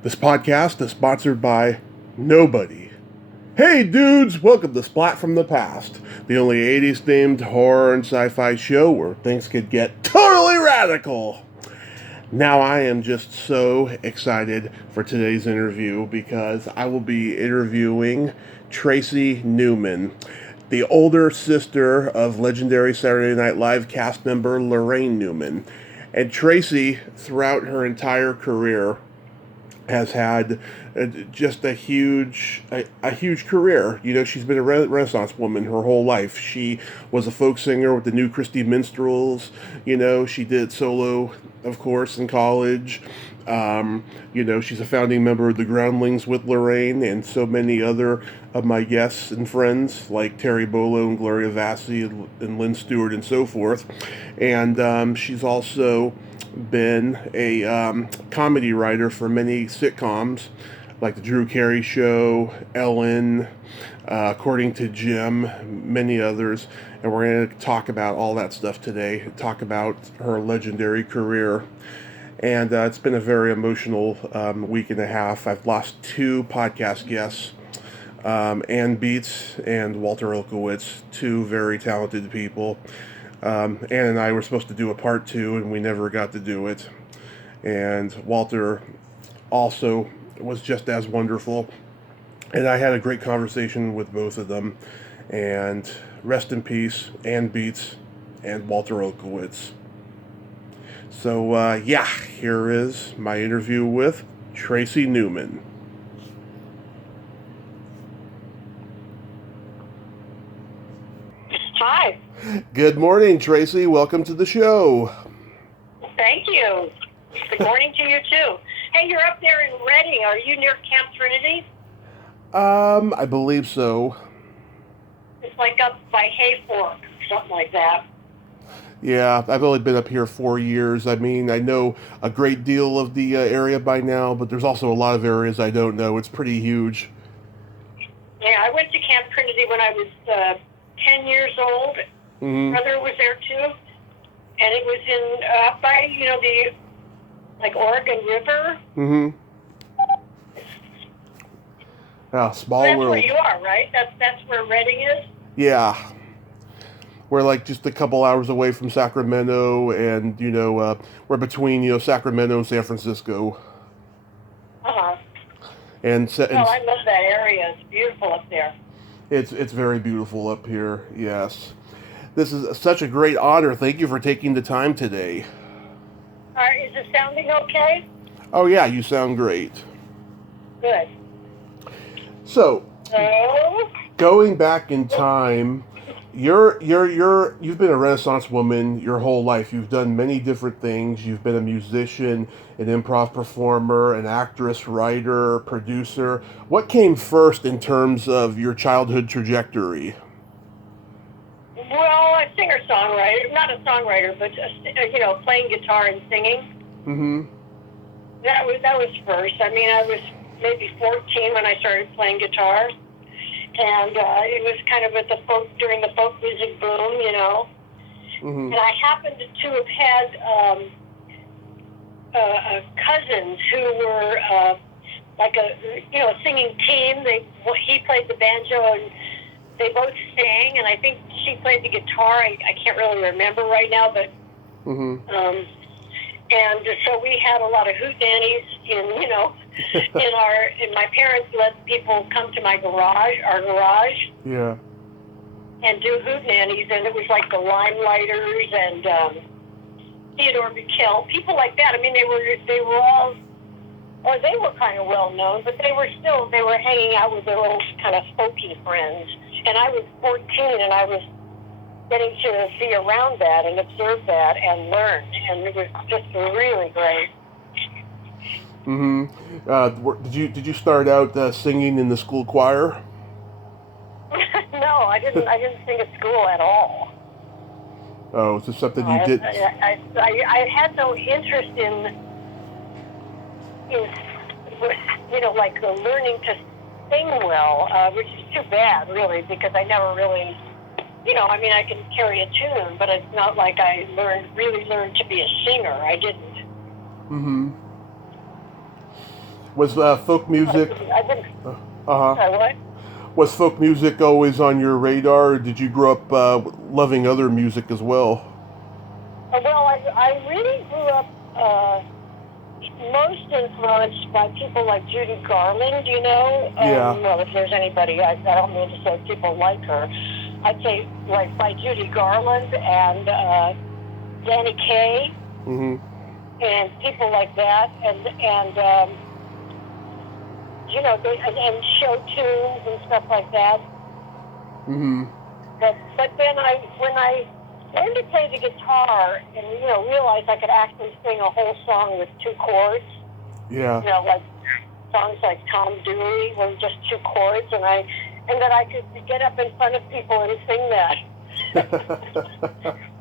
This podcast is sponsored by nobody. Hey dudes, welcome to Splat from the Past, the only 80s themed horror and sci-fi show where things could get totally radical. Now I am just so excited for today's interview because I will be interviewing Tracy Newman, the older sister of legendary Saturday Night Live cast member Lorraine Newman. And Tracy, throughout her entire career, has had just a huge career. You know, she's been a Renaissance woman her whole life. She was a folk singer with the New Christy Minstrels. You know, she did solo, of course, in college. You know, she's a founding member of the Groundlings with Lorraine and so many other of my guests and friends like Terry Bolo and Gloria Vassie and Lynn Stewart and so forth. And she's also been a comedy writer for many sitcoms like The Drew Carey Show, Ellen, According to Jim, many others. And we're going to talk about all that stuff today, talk about her legendary career. And it's been a very emotional week and a half. I've lost two podcast guests, Ann Beats and Walter Olkowitz, two very talented people. Ann and I were supposed to do a part two, and we never got to do it. And Walter also was just as wonderful. And I had a great conversation with both of them. And rest in peace, Ann Beats and Walter Olkowitz. So, here is my interview with Tracy Newman. Hi. Good morning, Tracy. Welcome to the show. Thank you. Good morning to you, too. Hey, you're up there in Reading. Are you near Camp Trinity? I believe so. It's like up by Hayfork, something like that. Yeah, I've only been up here 4 years. I mean, I know a great deal of the area by now, but there's also a lot of areas I don't know. It's pretty huge. Yeah, I went to Camp Trinity when I was 10 years old. Mm-hmm. Brother was there, too. And it was in, up by, the, Oregon River. Mm-hmm. Yeah, small That's world. where you are, right? That's where Reading is? Yeah. We're like just a couple hours away from Sacramento, and we're between Sacramento and San Francisco. Uh-huh. And I love that area. It's beautiful up there. It's very beautiful up here. Yes, this is such a great honor. Thank you for taking the time today. Is it sounding okay? Oh yeah, you sound great. Good. So, going back in time. You've been a Renaissance woman your whole life. You've done many different things. You've been a musician, an improv performer, an actress, writer, producer. What came first in terms of your childhood trajectory? Well, a singer-songwriter, not a songwriter, but playing guitar and singing. Mm-hmm. That was first. I mean, I was maybe 14 when I started playing guitar. And it was kind of during the folk music boom, Mm-hmm. And I happened to have had cousins who were a singing team. He played the banjo and they both sang, and I think she played the guitar. I can't really remember right now, but Mm-hmm. And so we had a lot of hootenannies and my parents let people come to our garage. Yeah. And do hootenannies, and it was like the Limelighters and Theodore McKell, people like that. I mean, they were kind of well known, but they were hanging out with their old kind of folky friends. And I was 14, and I was getting to be around that and observe that and learn, and it was just really great. Mm-hmm. Did you start out singing in the school choir? No, I didn't sing at school at all. Oh, is this something you did? I had no interest in learning to sing well, which is too bad, really, because I never really, I can carry a tune, but it's not like I really learned to be a singer. I didn't. Mm-hmm. Was folk music? I didn't. Uh huh. What? Was folk music always on your radar, or did you grow up loving other music as well? Well, I really grew up most influenced by people like Judy Garland, you know. Yeah. Well, if there's anybody, I don't mean to say people like her. I'd say like by Judy Garland and Danny Kaye and people like that, and you know, and show tunes and stuff like that. But then when I learned to play the guitar and, you know, realized I could actually sing a whole song with 2 chords. Yeah. You know, like songs like Tom Dooley were just 2 chords, and that I could get up in front of people and sing that.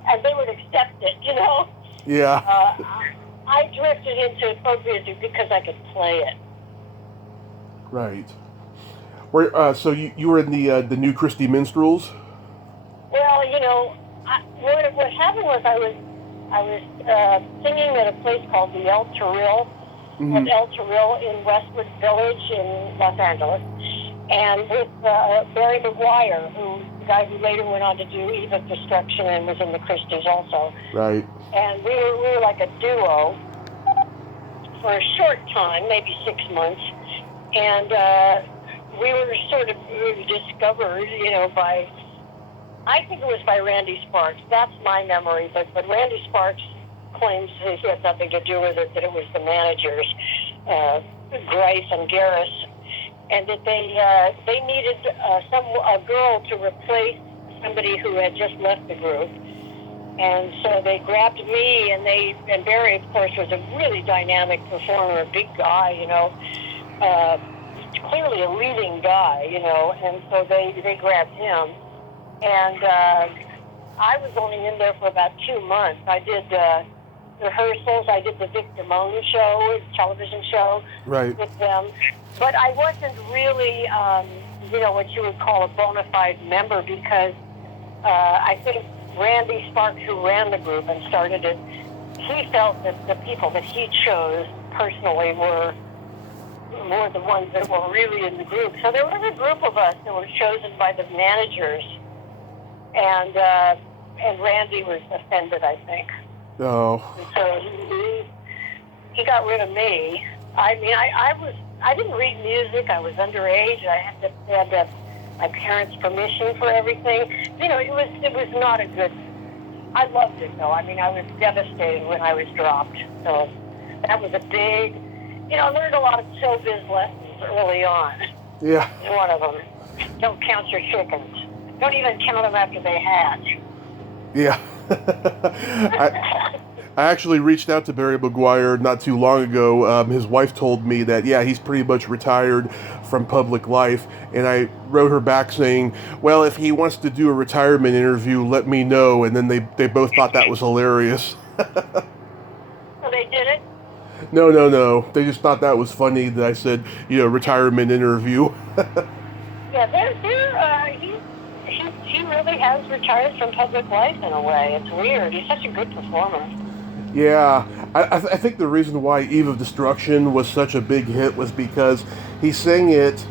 And they would accept it, you know? Yeah. I drifted into folk music because I could play it. Right. So you were in the New Christie Minstrels? Well, you know, what happened was I was singing at a place called the El Toril, El Toril in Westwood Village in Los Angeles, and with Barry McGuire, the guy who later went on to do Eve of Destruction and was in the Christies also. Right. And we were like a duo for a short time, maybe 6 months, and we were sort of discovered, you know, I think it was by Randy Sparks. That's my memory, but Randy Sparks claims he had nothing to do with it, that it was the managers, Grice and Garris, and that they needed a girl to replace somebody who had just left the group. And so they grabbed me, and Barry, of course, was a really dynamic performer, a big guy, you know, clearly a leading guy, you know, and so they grabbed him. And I was only in there for about 2 months. I did rehearsals. I did the Vic Damone show, television show, right, with them. But I wasn't really, you know, what you would call a bona fide member, because I think Randy Sparks, who ran the group and started it, he felt that the people that he chose personally were the ones that were really in the group. So there was a group of us that were chosen by the managers. And Randy was offended, I think. Oh. And so he got rid of me. I mean, I didn't read music. I was underage. I had my parents' permission for everything. You know, it was not a good. I loved it though. I mean, I was devastated when I was dropped. So that was a big. You know, I learned a lot of showbiz lessons early on. Yeah. One of them: don't count your chickens. Don't even count them after they hatch. Yeah. I actually reached out to Barry McGuire not too long ago. His wife told me that, yeah, he's pretty much retired from public life. And I wrote her back saying, well, if he wants to do a retirement interview, let me know. And then they both thought that was hilarious. So they did it? No. They just thought that was funny that I said, you know, retirement interview. Yeah, he really has retired from public life in a way. It's weird. He's such a good performer. Yeah, I think the reason why Eve of Destruction was such a big hit was because he sang it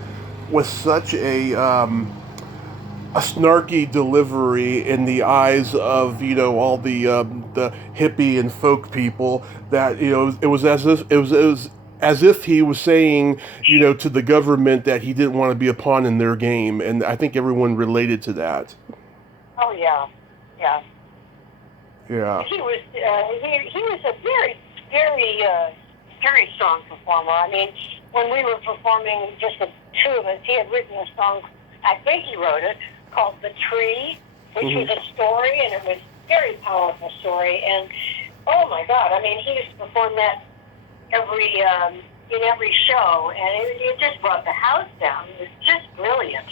with such a snarky delivery in the eyes of, you know, all the hippie and folk people, that, you know, it was as if he was saying, you know, to the government that he didn't want to be a pawn in their game, and I think everyone related to that. Oh yeah. Yeah. He was a very, very, very strong performer. I mean, when we were performing, just the two of us, he had written a song, I think he wrote it, called The Tree, which was a story, and it was a very powerful story. And oh my God, I mean, he used to perform that in every show, and it just brought the house down. It was just brilliant.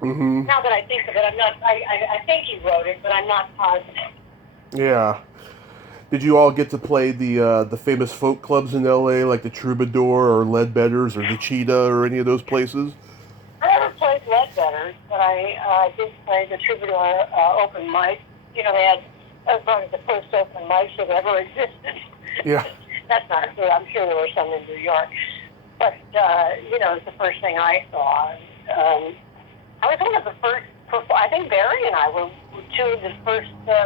Mm-hmm. Now that I think of it, I think he wrote it, but I'm not positive. Yeah. Did you all get to play the famous folk clubs in L.A., like the Troubadour or Leadbetters or the Cheetah or any of those places? I never played Leadbetters, but I did play the Troubadour open mic. You know, that was probably the first open mics that ever existed. Yeah. That's not true. I'm sure there were some in New York. But, it's the first thing I saw. I was one of the first, I think Barry and I were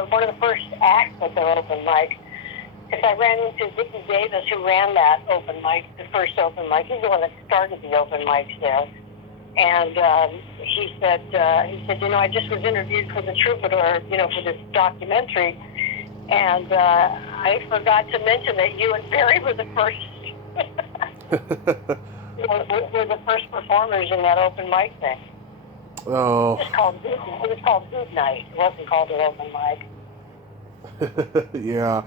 one of the first acts at their open mic. Because I ran into Dickie Davis, who ran that open mic, the first open mic. He's the one that started the open mics there. And he said, I just was interviewed for the Troubadour, for this documentary. And I forgot to mention that you and Barry were the first were the first performers in that open mic thing. Oh. It was called Good Night. It wasn't called an open mic. Yeah.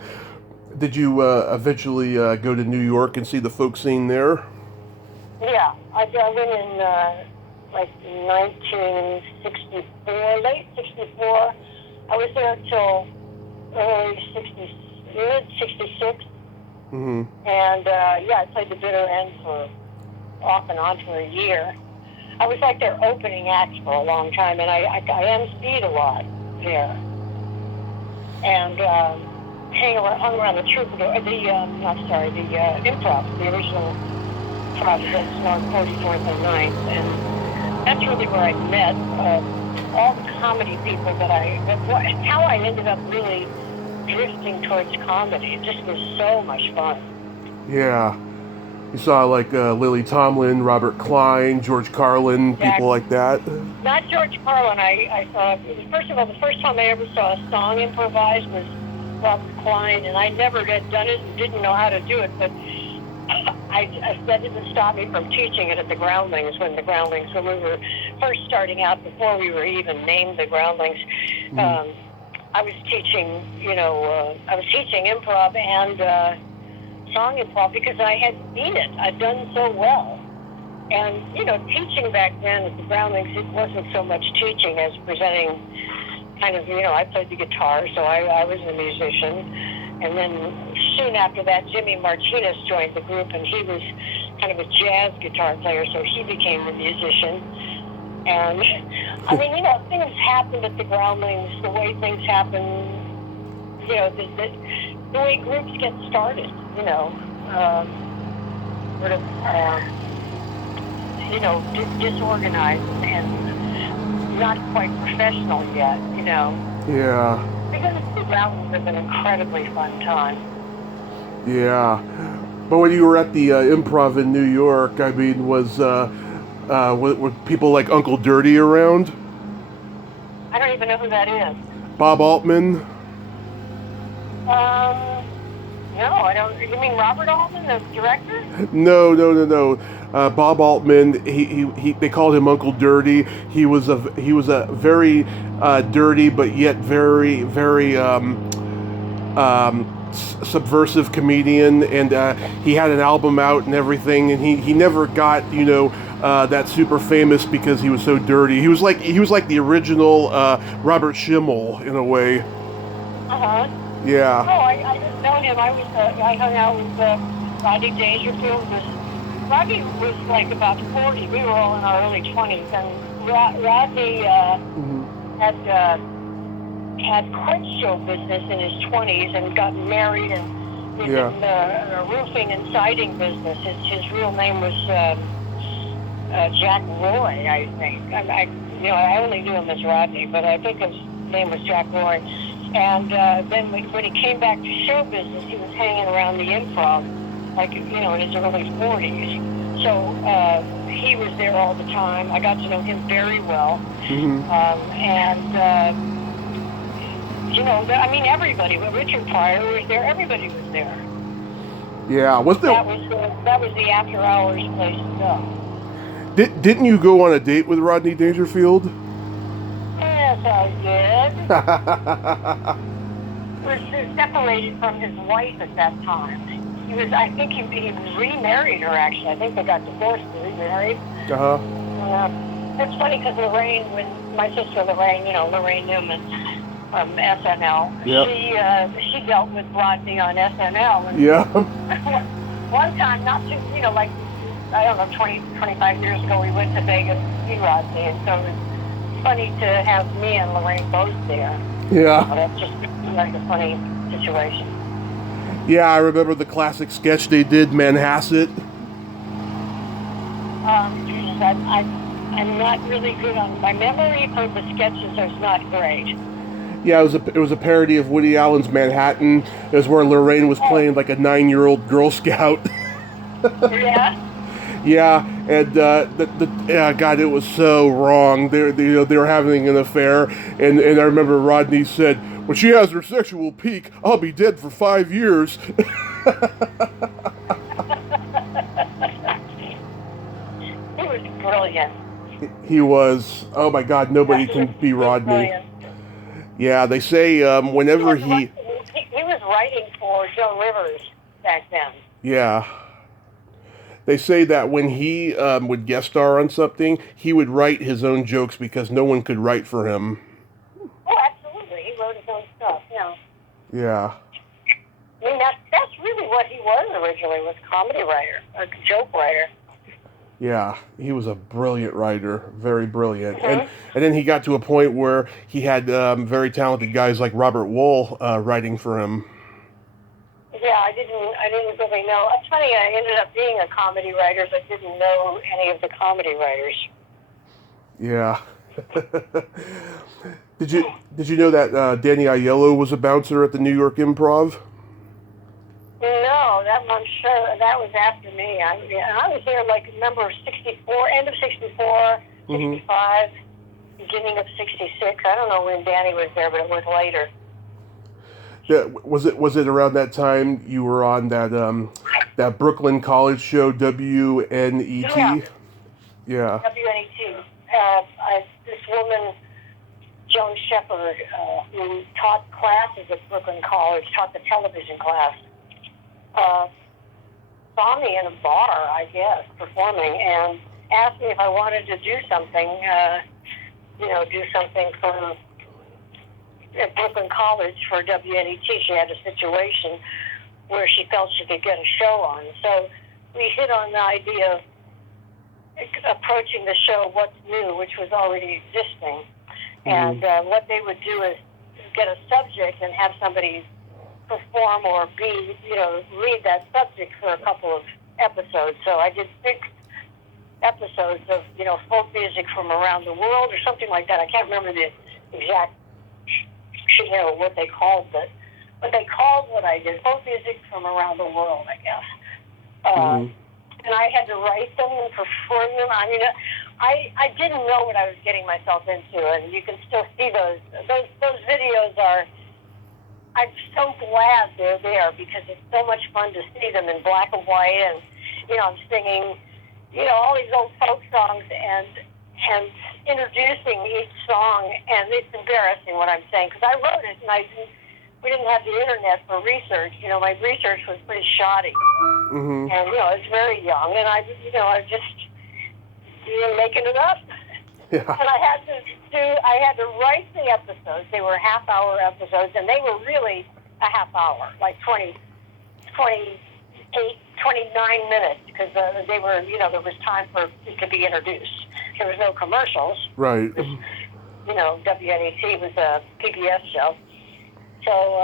Did you eventually go to New York and see the folk scene there? Yeah, I went in 1964, late 64. I was there till mid 66. Mm-hmm. And I played the bitter end for off and on for a year. I was like their opening act for a long time, and I emceed a lot there. And hung around the Troubadour, the Improv, the original Improv that's on 44th and 9th, and that's really where I met all the comedy people how I ended up really drifting towards comedy. It just was so much fun. Yeah. You saw Lily Tomlin, Robert Klein, George Carlin, people like that? Not George Carlin. I saw, first of all, the first time I ever saw a song improvised was Robert Klein, and I never had done it and didn't know how to do it, but that didn't stop me from teaching it at the Groundlings when we were first starting out, before we were even named the Groundlings. Mm-hmm. I was teaching improv and song improv because I had seen it. I'd done so well. And, teaching back then at the Groundlings, it wasn't so much teaching as presenting kind of, I played the guitar, so I was a musician. And then soon after that, Jimmy Martinez joined the group, and he was kind of a jazz guitar player, so he became the musician. And, things happened at the Groundlings, the way things happen, the way groups get started, disorganized and not quite professional yet, Yeah. Because the Groundlings was an incredibly fun time. Yeah. But when you were at the Improv in New York, were people like Uncle Dirty around? I don't even know who that is. Bob Altman? No, I don't. You mean Robert Altman, the director? No. Bob Altman. He they called him Uncle Dirty. He was a very dirty, but yet very subversive comedian, and he had an album out and everything, and he never got that super famous because he was so dirty. He was like the original Robert Schimmel in a way. Yeah. Oh, I didn't know him. I hung out with Rodney Dangerfield. Rodney was like about 40. We were all in our early 20s, and Rodney had quit show business in his 20s and got married and was in the roofing and siding business. His real name was Jack Roy, I think. I only knew him as Rodney, but I think his name was Jack Roy. And then when he came back to show business, he was hanging around the Improv, in his early 40s. So he was there all the time. I got to know him very well. Mm-hmm. Everybody. When Richard Pryor was there, everybody was there. Yeah, that was the after hours place to go. Didn't you go on a date with Rodney Dangerfield? Yes, I did. He was separated from his wife at that time. He was remarried her, actually. I think they got divorced and remarried. It's funny because Lorraine, when my sister Lorraine Newman from SNL, she dealt with Rodney on SNL. And one time, not too, 20, 25 years ago, we went to Vegas to see Rodney, and so it was funny to have me and Lorraine both there. Yeah. That's just like a funny situation. Yeah, I remember the classic sketch they did, Manhasset. Jesus, I'm not really good on my memory for the sketches. Is not great. Yeah, it was a parody of Woody Allen's Manhattan. It was where Lorraine was playing like a 9-year-old Girl Scout. Yeah. Yeah, and God, it was so wrong. They were having an affair, and I remember Rodney said, "When she has her sexual peak, I'll be dead for 5 years." He was brilliant. He was. Oh my God, nobody He was, can be he was Rodney. brilliant. Yeah, they say whenever He was writing for Joan Rivers back then. yeah. They say that when he would guest star on something, he would write his own jokes because no one could write for him. Oh, absolutely. He wrote his own stuff. Yeah. Yeah. I mean, that's really what he was originally, was a comedy writer, a joke writer. Yeah, he was a brilliant writer, very brilliant, Mm-hmm. and then he got to a point where he had very talented guys like Robert Wool writing for him. Yeah, I didn't really know. It's funny, I ended up being a comedy writer, but didn't know any of the comedy writers. Yeah. Did you know that Danny Aiello was a bouncer at the New York Improv? No, I'm sure that was after me. I was there like number 64, end of 64, 65, beginning of 66. I don't know when Danny was there, but it was later. Yeah, was it around that time you were on that Brooklyn College show WNET? Yeah. Yeah. WNET. This woman, Joan Shepard, who taught classes at Brooklyn College, taught the television class, saw me in a bar, I guess, performing, and asked me if I wanted to do something, do something for at Brooklyn College for WNET. She had a situation where she felt she could get a show on. So we hit on the idea of approaching the show What's New, which was already existing. And what they would do is get a subject and have somebody perform or read that subject for a couple of episodes. So I did 6 episodes of, folk music from around the world or something like that. I can't remember the exact, what they called it. But they called what I did folk music from around the world, I guess. And I had to write them and perform them. I mean, I didn't know what I was getting myself into, and you can still see those videos are. I'm so glad they're there because it's so much fun to see them in black and white, and I'm singing, all these old folk songs and introducing each song, and it's embarrassing what I'm saying because I wrote it and we didn't have the internet for research. My research was pretty shoddy. And, I was very young, and I just making it up. Yeah. And I had to write the episodes. They were half-hour episodes, and they were really a half hour, like 28, 29 minutes, because they were, there was time for it to be introduced. There was no commercials. Right. WNET was a PBS show. So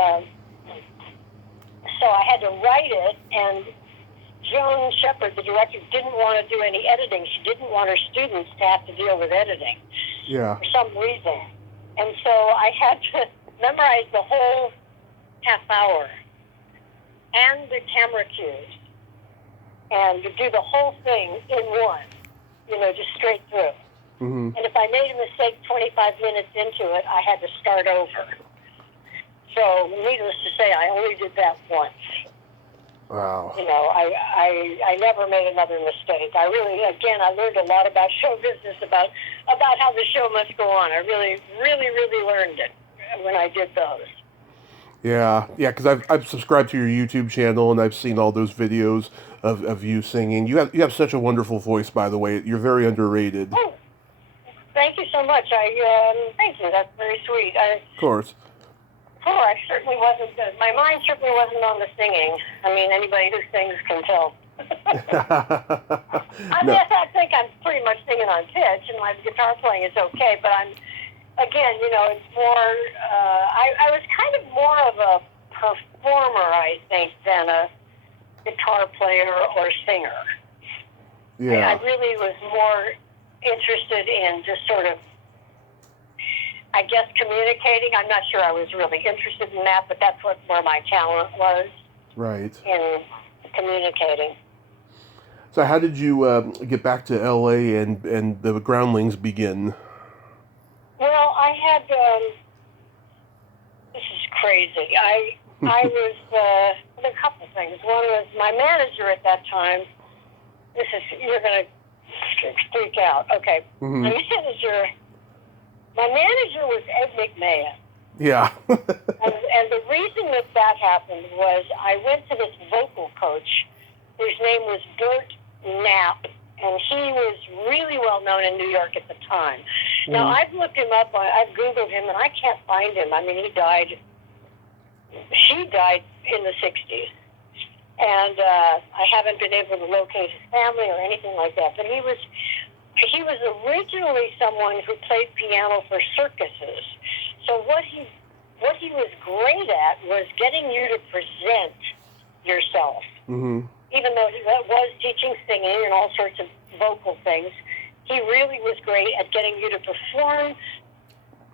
I had to write it, and Joan Shepard, the director, didn't want to do any editing. She didn't want her students to have to deal with editing for some reason. And so I had to memorize the whole half hour and the camera cues and to do the whole thing in one, just straight through. And if I made a mistake 25 minutes into it, I had to start over. So needless to say, I only did that once. Wow. I never made another mistake. I learned a lot about show business, about how the show must go on. I really, really, really learned it when I did those. Yeah, because I've subscribed to your YouTube channel and I've seen all those videos of you singing. You have such a wonderful voice, by the way. You're very underrated. Oh, thank you so much. Thank you. That's very sweet. Of course. I certainly wasn't. My mind certainly wasn't on the singing. I mean, anybody who sings can tell. I think I'm pretty much singing on pitch, and my guitar playing is okay. But it's more. I was kind of more of a performer, I think, than a guitar player or singer. Yeah. I really was more interested in just sort of, I guess, communicating. I'm not sure I was really interested in that, but that's where my talent was. Right. In communicating. So how did you get back to L.A. and the Groundlings begin? Well, I had, this is crazy. I was, a couple things. One was my manager at that time. You're going to freak out. Okay. Mm-hmm. My manager was Ed McMahon. Yeah. and the reason that happened was I went to this vocal coach whose name was Bert Knapp, and he was really well known in New York at the time. Mm-hmm. Now, I've looked him up, I've Googled him, and I can't find him. I mean, he died in the 60s. And I haven't been able to locate his family or anything like that. But he was originally someone who played piano for circuses. So what he was great at was getting you to present yourself. Mm-hmm. Even though he was teaching singing and all sorts of vocal things, he really was great at getting you to perform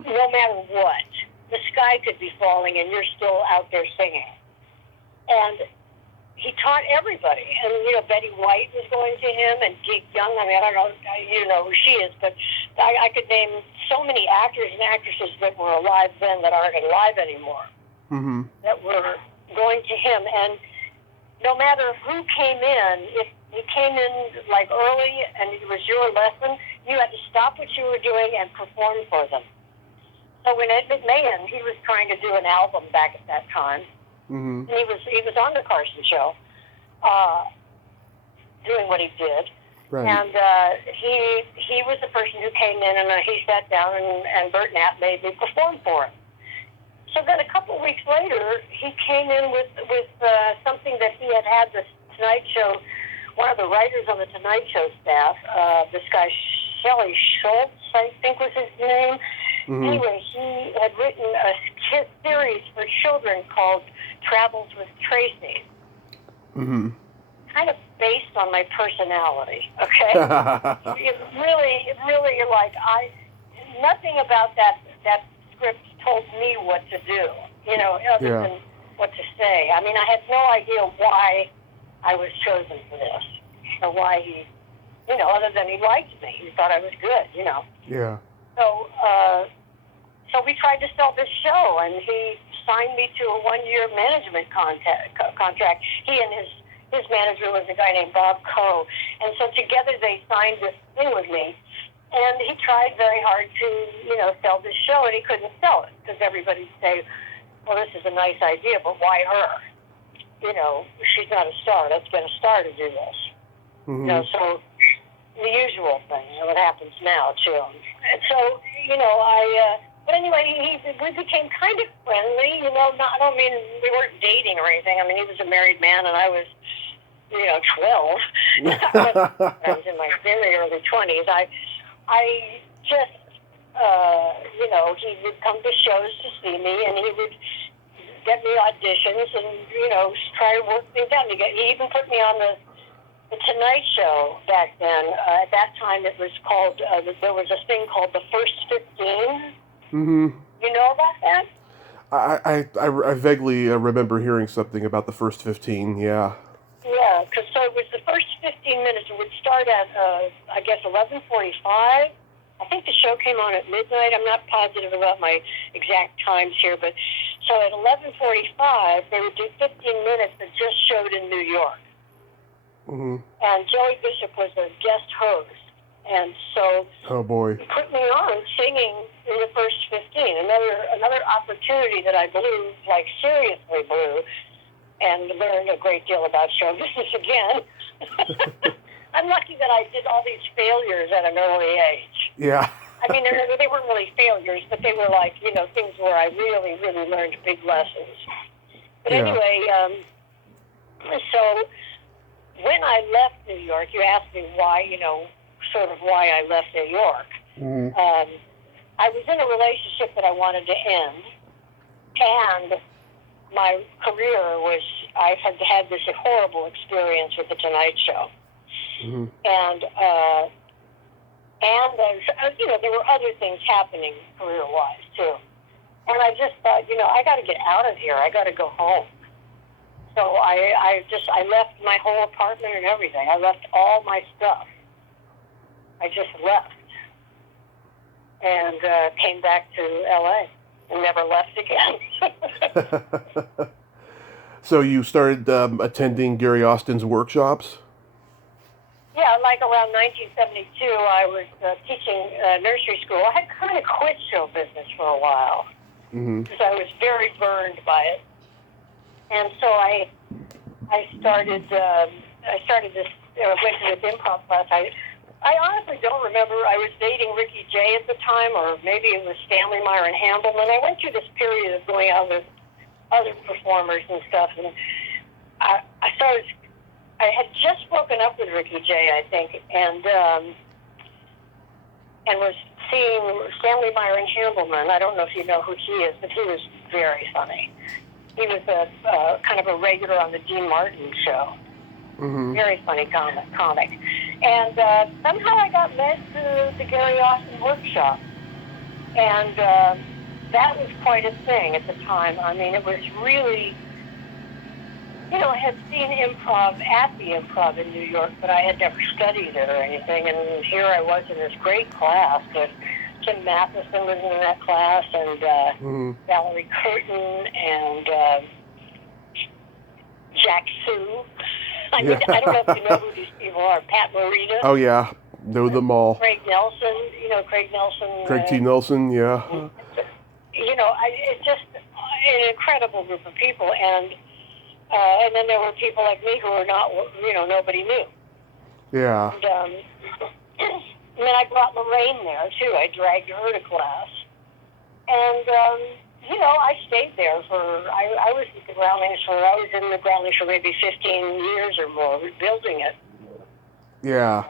no matter what. The sky could be falling and you're still out there singing. And he taught everybody. And, Betty White was going to him, and Deke Young. I mean, I don't know, you know who she is, but I could name so many actors and actresses that were alive then that aren't alive anymore, mm-hmm. that were going to him. And no matter who came in, if you came in like early and it was your lesson, you had to stop what you were doing and perform for them. So when Ed McMahon, he was trying to do an album back at that time, mm-hmm. and he was on the Carson show, doing what he did. Right. And he was the person who came in, and he sat down, and Bert Knapp made me perform for him. So then a couple of weeks later, he came in with something that he had the Tonight Show, one of the writers on the Tonight Show staff, this guy Shelley Schultz, I think was his name. Mm-hmm. Anyway, he had written a series for children called Travels with Tracy. Mm-hmm. Kind of based on my personality, okay? it really, like, nothing about that script told me what to do, other than what to say. I mean, I had no idea why I was chosen for this, or why he, other than he liked me. He thought I was good, Yeah. So we tried to sell this show, and he signed me to a 1-year management contract. He and his manager was a guy named Bob Coe, and so together they signed this thing with me. And he tried very hard to, sell this show, and he couldn't sell it because everybody would say, well, this is a nice idea, but why her? She's not a star. Let's get a star to do this. Mm-hmm. So the usual thing, what happens now, too. And so, but anyway, we became kind of friendly, I don't mean we weren't dating or anything. I mean, he was a married man, and I was, 12. I was in my very early 20s. I just, he would come to shows to see me, and he would get me auditions and, try to work things out. He even put me on the Tonight Show back then. At that time, it was called, there was a thing called the First 15. Mm-hmm. You know about that? I vaguely remember hearing something about the First 15, yeah. Yeah, because so it was the first 15 minutes. It would start at, I guess, 11:45. I think the show came on at midnight. I'm not positive about my exact times here, but so at 11:45, they would do 15 minutes that just showed in New York. Mm-hmm. And Joey Bishop was the guest host. And so oh boy, he put me on singing in the first 15. Another opportunity that I blew, like seriously blew, and learned a great deal about show business again. I'm lucky that I did all these failures at an early age. Yeah. I mean, they weren't really failures, but they were like, things where I really, really learned big lessons. But anyway, so when I left New York, you asked me why, sort of why I left New York. Mm-hmm. I was in a relationship that I wanted to end, and my career was, I had had this horrible experience with The Tonight Show. Mm-hmm. And there were other things happening career-wise, too. And I just thought, I got to get out of here. I got to go home. So I left my whole apartment and everything. I left all my stuff. I just left and came back to L.A. and never left again. So you started attending Gary Austin's workshops? Yeah, like around 1972, I was teaching nursery school. I had kind of quit show business for a while because I was very burned by it, and so I started this went to this improv class. I honestly don't remember. I was dating Ricky Jay at the time, or maybe it was Stanley Meyer and Hambleman. I went through this period of going out with other performers and stuff, and I had just broken up with Ricky Jay, I think, and was seeing Stanley Meyer and Hambleman. I don't know if you know who he is, but he was very funny. He was a kind of a regular on the Dean Martin show. Mm-hmm. Very funny comic. And somehow I got led to the Gary Austin workshop. And that was quite a thing at the time. I mean, it was really, I had seen improv at the Improv in New York, but I had never studied it or anything. And here I was in this great class. Tim Matheson was in that class, and Valerie Curtin, and Jack Sue. I mean, I don't know if you know who these people are. Pat Morita. Oh, yeah. Know them all. Craig Nelson. Craig Nelson. Craig T. Nelson, yeah. It's just an incredible group of people. And then there were people like me who were not, nobody knew. Yeah. And then I brought Lorraine there, too. I dragged her to class. And, I stayed there I was in the Groundlings for maybe 15 years or more, rebuilding it. Yeah.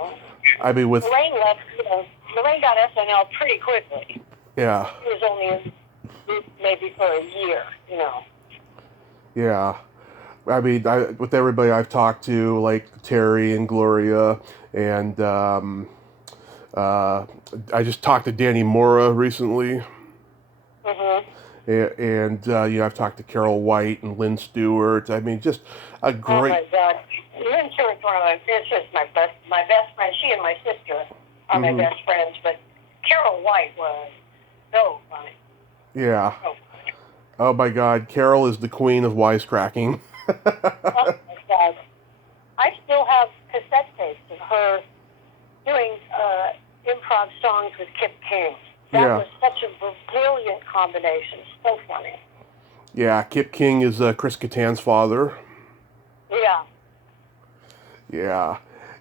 I mean, with... Lorraine left, Lorraine got SNL pretty quickly. Yeah. She was only in maybe for a year, Yeah. I mean, with everybody I've talked to, like Terry and Gloria, and I just talked to Danny Mora recently. Mm-hmm. And I've talked to Carol White and Lynn Stewart. I mean, just a great... Oh, my God. Lynn Stewart's it's just my best friend. She and my sister are my best friends, but Carol White was so funny. Yeah. So funny. Oh, my God. Carol is the queen of wisecracking. Oh, my God. I still have cassette tapes of her doing improv songs with Kip King. That was such a brilliant combination. So funny. Yeah, Kip King is Chris Kattan's father. Yeah. Yeah.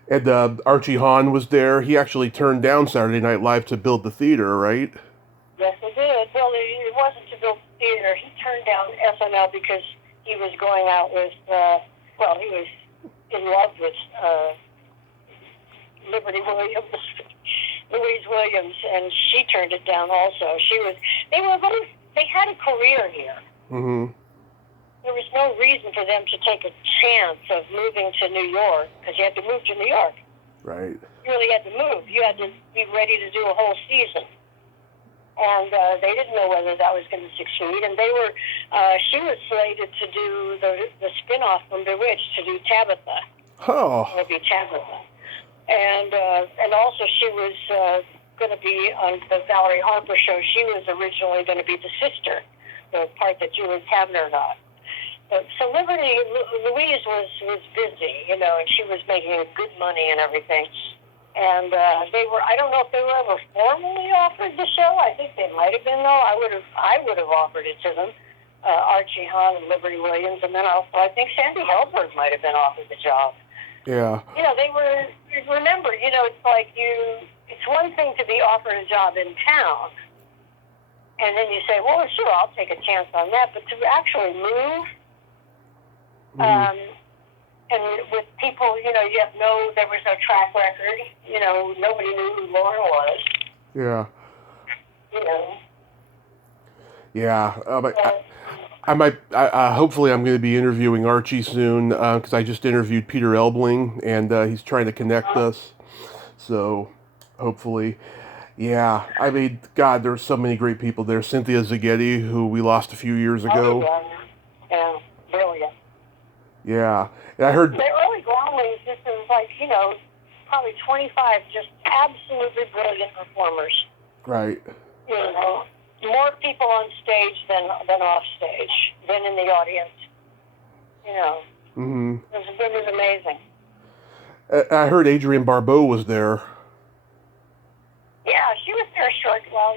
And Archie Hahn was there. He actually turned down Saturday Night Live to build the theater, right? Yes, he did. Well, it wasn't to build the theater. He turned down SNL because he was going out with, he was in love with Louise Williams, and she turned it down also. They had a career here. Mm-hmm. There was no reason for them to take a chance of moving to New York, because you had to move to New York. Right. You really had to move. You had to be ready to do a whole season. And they didn't know whether that was going to succeed. And she was slated to do the spin-off from Bewitched, to do Tabitha. Oh. It would be Tabitha. And also she was going to be on the Valerie Harper show. She was originally going to be the sister, the part that Julie Kavner got. So Louise was busy, and she was making good money and everything. And I don't know if they were ever formally offered the show. I think they might have been, though. I would have offered it to them, Archie Hahn and Liberty Williams, and then also I think Sandy Helberg might have been offered the job. Yeah. They were, remember, it's like it's one thing to be offered a job in town, and then you say, well, sure, I'll take a chance on that, but to actually move, and with people, there was no track record, nobody knew who Lauren was. Yeah. Yeah. But I might. Hopefully, I'm going to be interviewing Archie soon because I just interviewed Peter Elbling, and he's trying to connect us. So, hopefully, yeah. I mean, God, there's so many great people there. Cynthia Zaghetti, who we lost a few years Oh, ago. yeah, brilliant. Yeah, and I heard. The early Groundlings, this was like, probably 25 just absolutely brilliant performers. Right. More people on stage than off stage, than in the audience. Mm-hmm. It was amazing. I heard Adrienne Barbeau was there. Yeah, she was there a short while.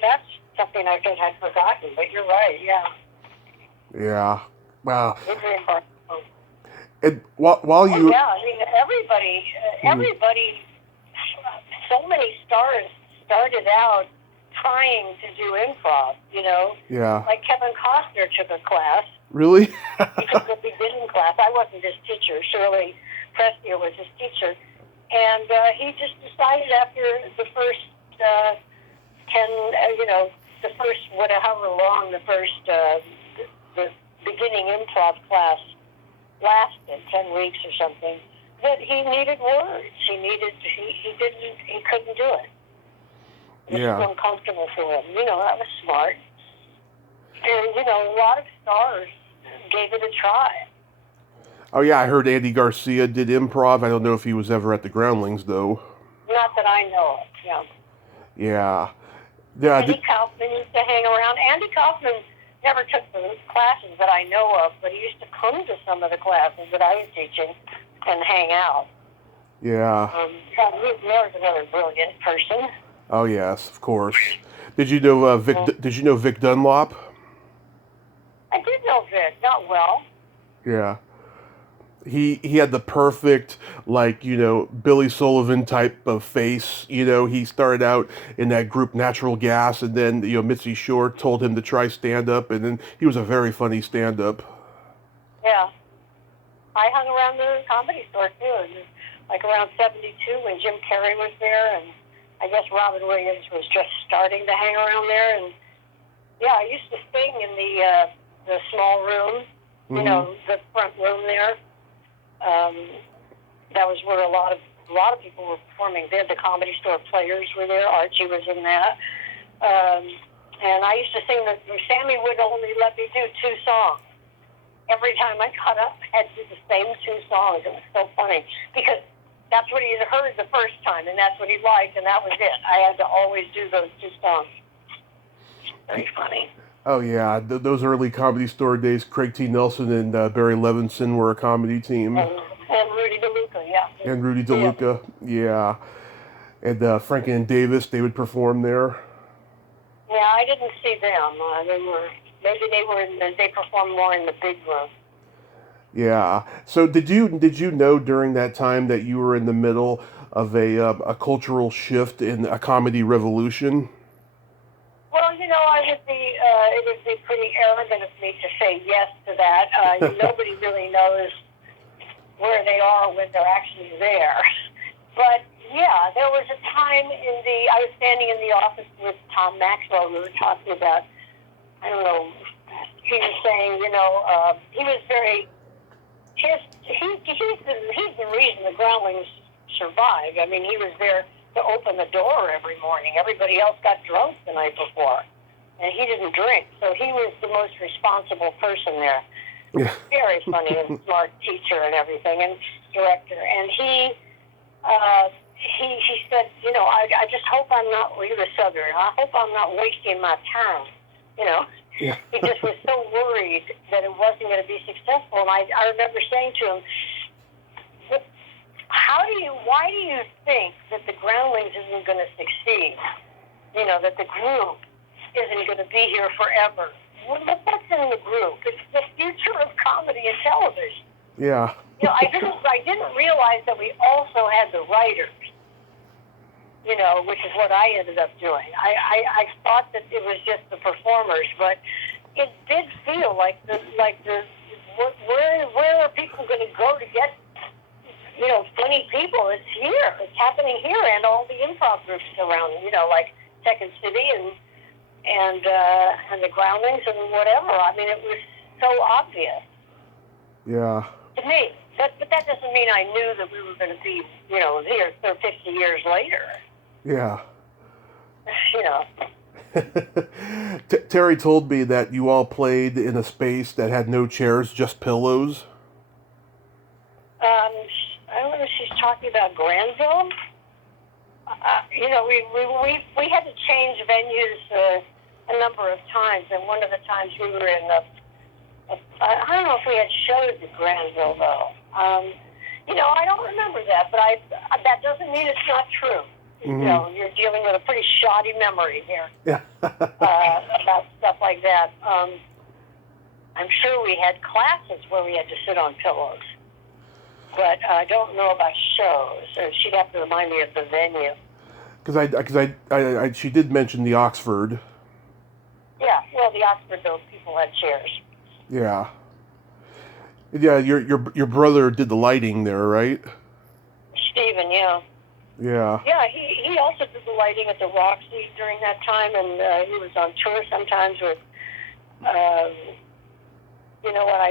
That's something I think I'd forgotten, but you're right, yeah. Yeah. Wow. Adrienne Barbeau. And while you. Yeah, I mean, everybody, so many stars started out trying to do improv, Yeah. Like Kevin Costner took a class. Really? He took a beginning class. I wasn't his teacher. Shirley Prestier was his teacher. And he just decided after the first 10, the first, however long the beginning improv class lasted, 10 weeks or something, that he needed words. He couldn't do it. It was uncomfortable for him. That was smart. And, a lot of stars gave it a try. Oh, yeah, I heard Andy Garcia did improv. I don't know if he was ever at the Groundlings, though. Not that I know of, yeah. Yeah. Yeah. Andy Kaufman used to hang around. Andy Kaufman never took the classes that I know of, but he used to come to some of the classes that I was teaching and hang out. Yeah. There's another brilliant person. Oh, yes, of course. Did you know Did you know Vic Dunlop? I did know Vic, not well. Yeah. He had the perfect, Billy Sullivan type of face. He started out in that group Natural Gas, and then, Mitzi Shore told him to try stand-up, and then he was a very funny stand-up. Yeah. I hung around the Comedy Store, too, and like around 72 when Jim Carrey was there, and I guess Robin Williams was just starting to hang around there, and yeah, I used to sing in the small room, the front room there. That was where a lot of people were performing there. The Comedy Store Players were there. Archie was in that. And I used to sing Sammy would only let me do 2 songs. Every time I got up, I had to do the same 2 songs. It was so funny because that's what he had heard the first time, and that's what he liked, and that was it. I had to always do those 2 songs. Very funny. Oh, yeah. Those early Comedy Store days, Craig T. Nelson and Barry Levinson were a comedy team. And Rudy DeLuca, yeah. And Rudy DeLuca, yeah. And Frankie and Davis, they would perform there. Yeah, I didn't see them. They performed more in the big room. Yeah. So did you know during that time that you were in the middle of a cultural shift in a comedy revolution? Well, it would be pretty arrogant of me to say yes to that. Nobody really knows where they are when they're actually there. But yeah, there was a time I was standing in the office with Tom Maxwell. We were talking about, I don't know, he was saying, he was very, he's the reason the Groundlings survived. I mean, he was there to open the door every morning. Everybody else got drunk the night before, and he didn't drink. So he was the most responsible person there. Yeah. Very funny and smart teacher and everything, and director. And he said, I just hope I'm not, he was Southern, I hope I'm not wasting my time, Yeah. He just was so worried that it wasn't going to be successful. And I remember saying to him, why do you think that the Groundlings isn't going to succeed? That the group isn't going to be here forever. Well, what's in the group? It's the future of comedy and television. Yeah. I didn't realize that we also had the writers, which is what I ended up doing. I thought that it was just the performers, but it did feel like where are people going to go to get, funny people? It's here. It's happening here, and all the improv groups around, like Second City and the Groundlings and whatever. I mean, it was so obvious. Yeah. To me. But that doesn't mean I knew that we were going to be, here 50 years later. Yeah. You know. Terry told me that you all played in a space that had no chairs, just pillows. I don't know if she's talking about Granville. We had to change venues a number of times, and one of the times we were in I don't know if we had shows at Granville, though. I don't remember that, but that doesn't mean it's not true. Mm-hmm. You're dealing with a pretty shoddy memory here. Yeah. About stuff like that. I'm sure we had classes where we had to sit on pillows, but I don't know about shows. Or she'd have to remind me of the venue. Because she did mention the Oxford. Yeah, well, the Oxford, those people had chairs. Yeah. Yeah, your brother did the lighting there, right? Stephen, yeah. Yeah. Yeah, he also did the lighting at the Roxy during that time, and he was on tour sometimes with, I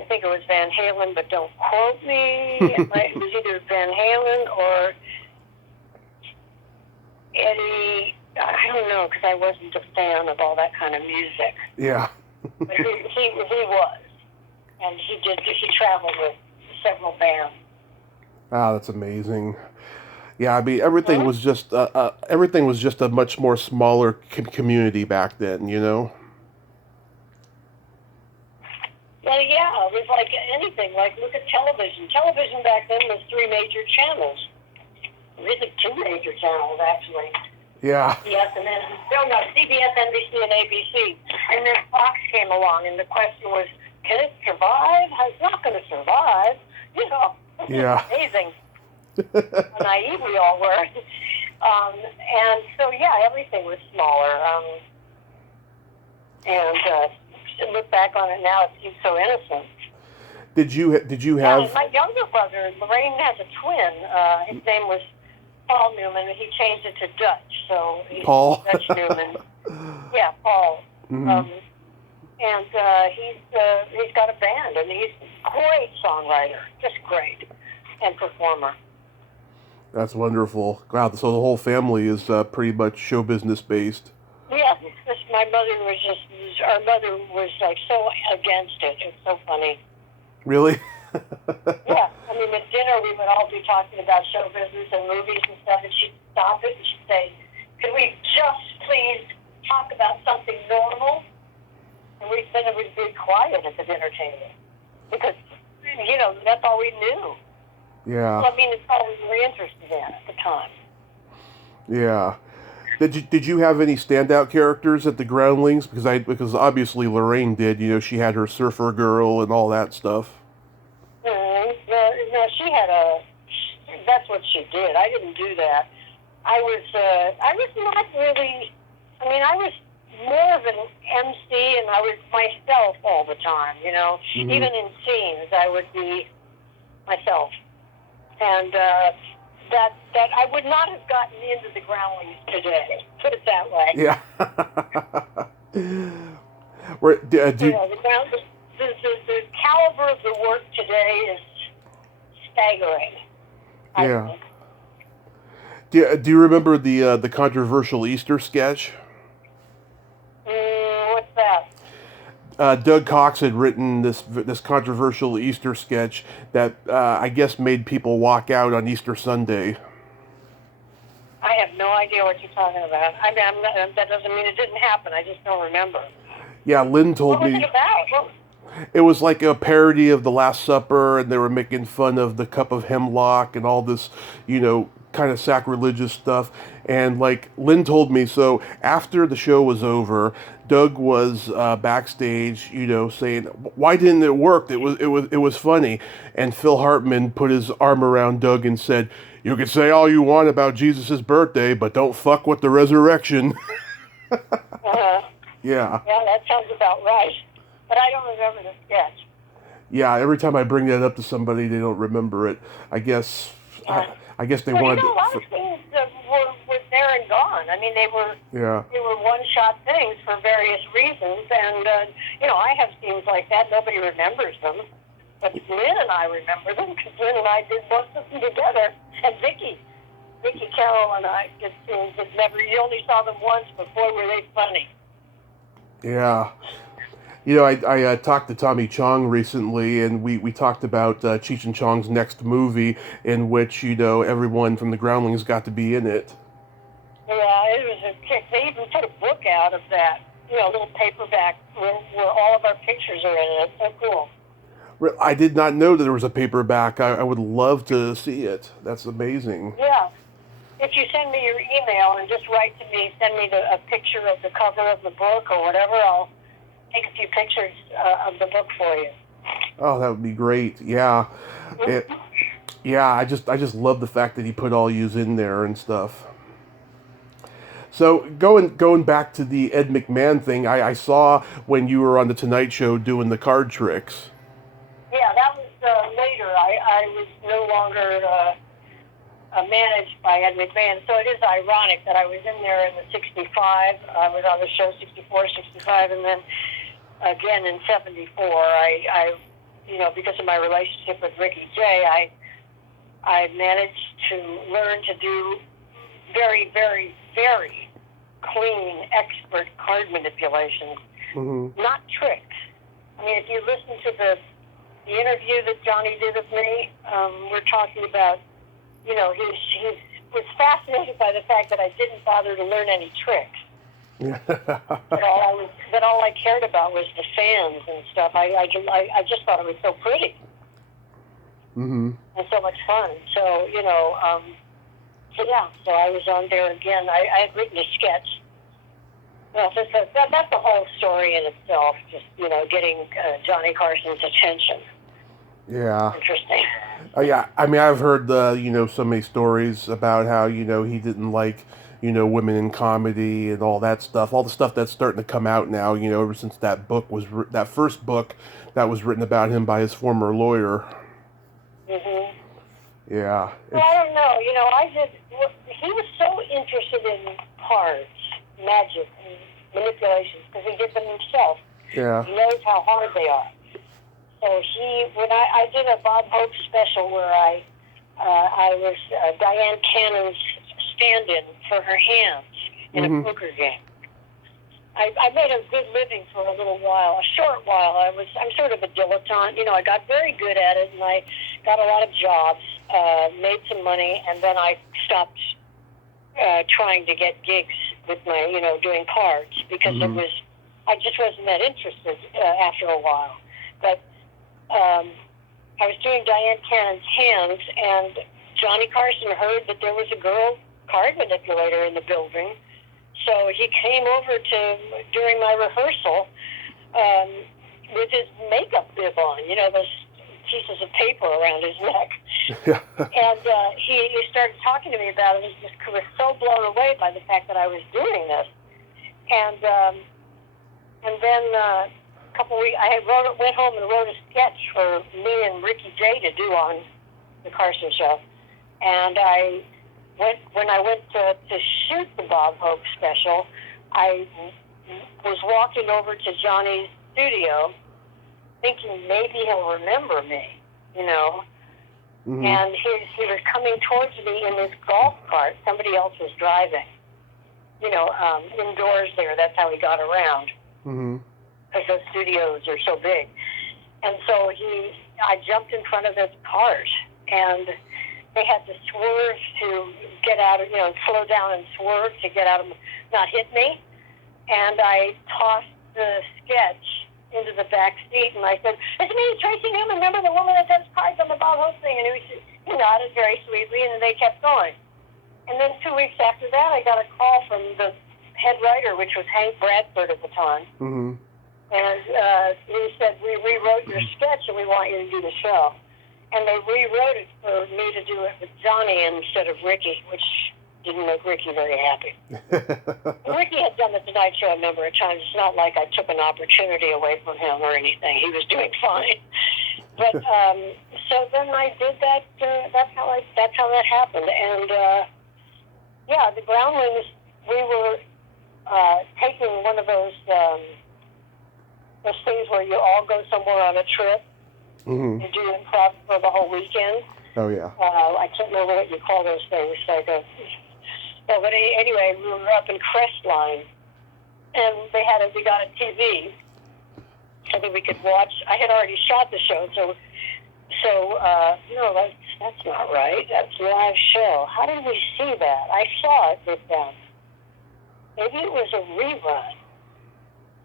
think it was Van Halen, but don't quote me. It was either Van Halen or Eddie. I don't know, because I wasn't a fan of all that kind of music. Yeah. But he was, and he traveled with several bands. Ah, that's amazing. Yeah, I mean everything was just a much more smaller community back then, Well, yeah, it was like anything. Like, look at television. Television back then was 3 major channels. Really 2 major channels, actually. Yeah. Yes, and then CBS, NBC, and ABC. And then Fox came along, and the question was, can it survive? It's not going to survive. Yeah. It's amazing. How naive we all were. And so, yeah, everything was smaller. To look back on it now, it seems so innocent. Did you have? Yeah, my younger brother, Lorraine, has a twin. His name was Paul Newman. He changed it to Dutch, so he's Paul Dutch Newman. Yeah, Paul. Mm-hmm. He's got a band, and he's a great songwriter, just great, and performer. That's wonderful. Wow, so the whole family is pretty much show business based. Yeah, our mother was like so against it. It's so funny. Really? Yeah, I mean, at dinner we would all be talking about show business and movies and stuff, and she'd stop it and she'd say, "Could we just please talk about something normal?" And then it would be quiet at the dinner table because that's all we knew. Yeah. Well, I mean, it's all we were interested in at the time. Yeah. Did you have any standout characters at the Groundlings? Because obviously Lorraine did. She had her surfer girl and all that stuff. Mm-hmm. No, she had that's what she did. I didn't do that. I was not really. I mean, I was more of an MC, and I was myself all the time. Mm-hmm. Even in scenes, I would be myself, and that I would not have gotten into the Groundlings today. Put it that way. Yeah. The caliber of the work today is staggering. Yeah. Do you remember the controversial Easter sketch? What's that? Doug Cox had written this controversial Easter sketch that I guess made people walk out on Easter Sunday. I have no idea what you're talking about. That doesn't mean it didn't happen. I just don't remember. Yeah, Lynn told me. What was it about? It was like a parody of the Last Supper, and they were making fun of the cup of hemlock and all this, kind of sacrilegious stuff. And like Lynn told me, so after the show was over, Doug was backstage, saying, "Why didn't it work? It was funny." And Phil Hartman put his arm around Doug and said, "You can say all you want about Jesus' birthday, but don't fuck with the resurrection." Uh-huh. Yeah. Yeah, that sounds about right. But I don't remember the sketch. Yeah, every time I bring that up to somebody, they don't remember it. I guess they wanted. A lot of things were there and gone. gone. I mean, they were one-shot things for various reasons, and I have scenes like that. Nobody remembers them, but Lynn and I remember them because Lynn and I did most of them together, and Vicky Carroll and I did scenes that you only saw them once, but boy, were they funny. Yeah. I talked to Tommy Chong recently, and we talked about Cheech and Chong's next movie, in which, everyone from the Groundlings got to be in it. Yeah, it was a kick. They even put a book out of that, a little paperback where all of our pictures are in it. It's so cool. I did not know that there was a paperback. I would love to see it. That's amazing. Yeah. If you send me your email and just write to me, send me a picture of the cover of the book or whatever, I'll take a few pictures of the book for you. Oh, that would be great. Yeah. I just love the fact that he put all yous in there and stuff. So going back to the Ed McMahon thing, I saw when you were on the Tonight Show doing the card tricks. Yeah, that was later. I was no longer managed by Ed McMahon, so it is ironic that I was in there in the 65. I was on the show 64, 65, and then again in 74. I because of my relationship with Ricky Jay, I managed to learn to do very, very, very clean, expert card manipulations, not tricks. I mean, if you listen to the interview that Johnny did of me, we're talking about, he was fascinated by the fact that I didn't bother to learn any tricks. that all I cared about was the fans and stuff. I just thought it was so pretty. And so much fun. So, so I was on there again. I had written a sketch. Well, that's the whole story in itself, just, getting Johnny Carson's attention. Yeah. Interesting. Yeah, I mean, I've heard so many stories about how, he didn't like, women in comedy and all that stuff. All the stuff that's starting to come out now, ever since that book was, that first book that was written about him by his former lawyer. Yeah. Well, I don't know. He was so interested in cards, magic, and manipulations, because he did them himself. Yeah. He knows how hard they are. So when I did a Bob Hope special where I was Diane Cannon's stand-in for her hands in a poker game. I made a good living for a little while, a short while. I'm sort of a dilettante. I got very good at it, and I got a lot of jobs, made some money, and then I stopped trying to get gigs with my, doing cards because I just wasn't that interested after a while. But I was doing Diane Cannon's hands, and Johnny Carson heard that there was a girl card manipulator in the building. So he came over during my rehearsal with his makeup bib on, those pieces of paper around his neck. And he started talking to me about it. He just was so blown away by the fact that I was doing this. And then a couple weeks, I went home and wrote a sketch for me and Ricky Jay to do on the Carson Show. And when I went to shoot the Bob Hope special, I was walking over to Johnny's studio thinking maybe he'll remember me, And he was coming towards me in this golf cart. Somebody else was driving, indoors there. That's how he got around. Because those studios are so big. And so I jumped in front of his cart, and they had to swerve to get out of, slow down and swerve to get out of, not hit me. And I tossed the sketch into the back seat, and I said, "It's me, Tracy Newman. Remember the woman that does cards on the Bob Hope thing?" And he nodded very sweetly, and they kept going. And then 2 weeks after that, I got a call from the head writer, which was Hank Bradford at the time. And he said, "We rewrote your sketch, and we want you to do the show." And they rewrote it for me to do it with Johnny instead of Ricky, which didn't make Ricky very happy. Ricky had done the Tonight Show a number of times. It's not like I took an opportunity away from him or anything. He was doing fine. But so then I did that. That's how that happened. And the Groundlings we were taking one of those things where you all go somewhere on a trip. Mm-hmm. You do improv for the whole weekend. Oh, yeah. I can't remember what you call those things. But anyway, we were up in Crestline, and we got a TV so that we could watch. I had already shot the show, so no, that's not right. That's a live show. How did we see that? I saw it with them. Maybe it was a rerun.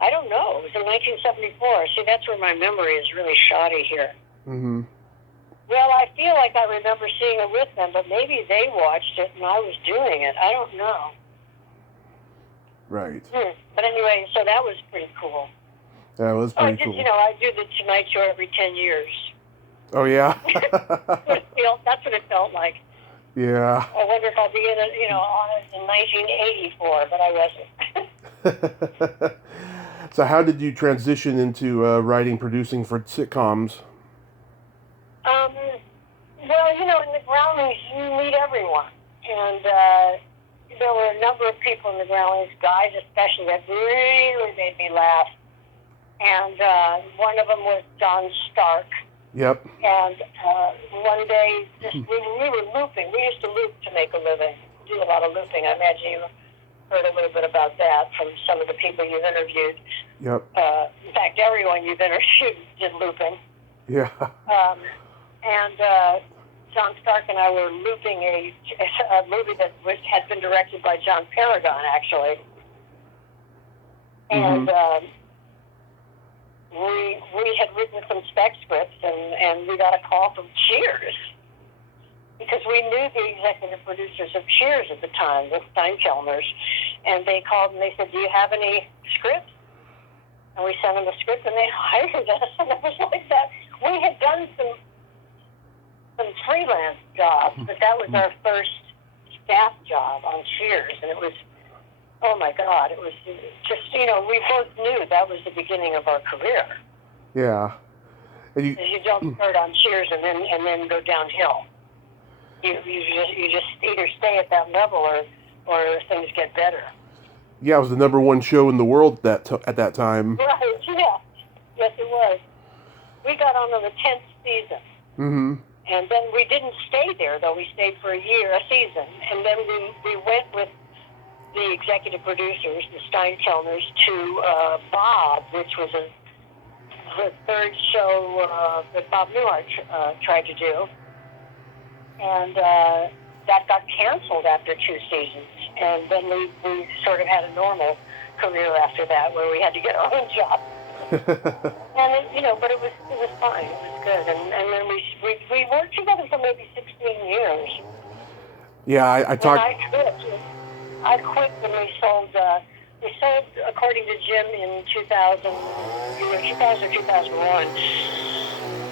I don't know. It was in 1974. See, that's where my memory is really shoddy here. Mm-hmm. Well, I feel like I remember seeing it with them, but maybe they watched it and I was doing it. I don't know. Right. But anyway, so that was pretty cool. That was pretty cool. I do the Tonight Show every 10 years. Oh, yeah? That's what it felt like. Yeah. I wonder if I'll be on it in 1984, but I wasn't. So how did you transition into writing, producing for sitcoms? Well, in the Groundlings, you meet everyone. And there were a number of people in the Groundlings, guys especially, that really made me laugh. And one of them was John Stark. Yep. And one day, we were looping. We used to loop to make a living, do a lot of looping. I imagine you heard a little bit about that from some of the people you've interviewed. Yep. In fact, everyone you've interviewed did looping. Yeah. And John Stark and I were looping a movie that had been directed by John Paragon, actually. And we had written some spec scripts, and we got a call from Cheers, because we knew the executive producers of Cheers at the time, the Steinkellners, and they called and they said, "Do you have any scripts?" And we sent them the script, and they hired us, and it was like that. We had done some freelance jobs, but that was our first staff job on Cheers, and it was, oh my God, it was just, we both knew that was the beginning of our career. Yeah. And you don't start on Cheers and then go downhill. You just either stay at that level or things get better. Yeah, it was the #1 show in the world at that time. Right, yeah. Yes, it was. We got on the 10th season. Mm-hmm. And then we didn't stay there, though. We stayed for a season. And then we went with the executive producers, the Steinkellners, to Bob, which was the third show that Bob Newhart tried to do. And that got canceled after 2 seasons. And then we sort of had a normal career after that, where we had to get our own job. And but it was fine. It was good. And then we worked together for maybe 16 years. Yeah, I talked. I quit when we sold, according to Jim, in 2000 or 2001.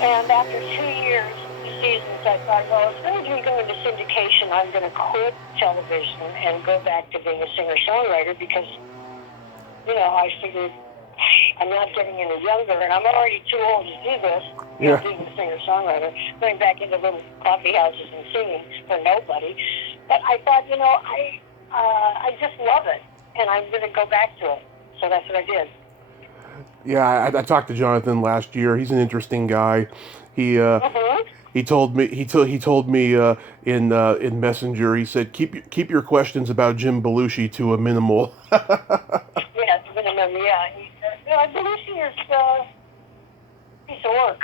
And after 2 years, seasons, I thought, well, as soon as we go into syndication, I'm going to quit television and go back to being a singer-songwriter, because, I figured I'm not getting any younger, and I'm already too old to do this, being a singer-songwriter, going back into little coffee houses and singing for nobody. But I thought, I just love it, and I'm going to go back to it. So that's what I did. Yeah, I talked to Jonathan last year. He's an interesting guy. He told me in Messenger. He said, keep your questions about Jim Belushi to a minimal. Yeah, minimum. Yeah, Belushi is a piece of work.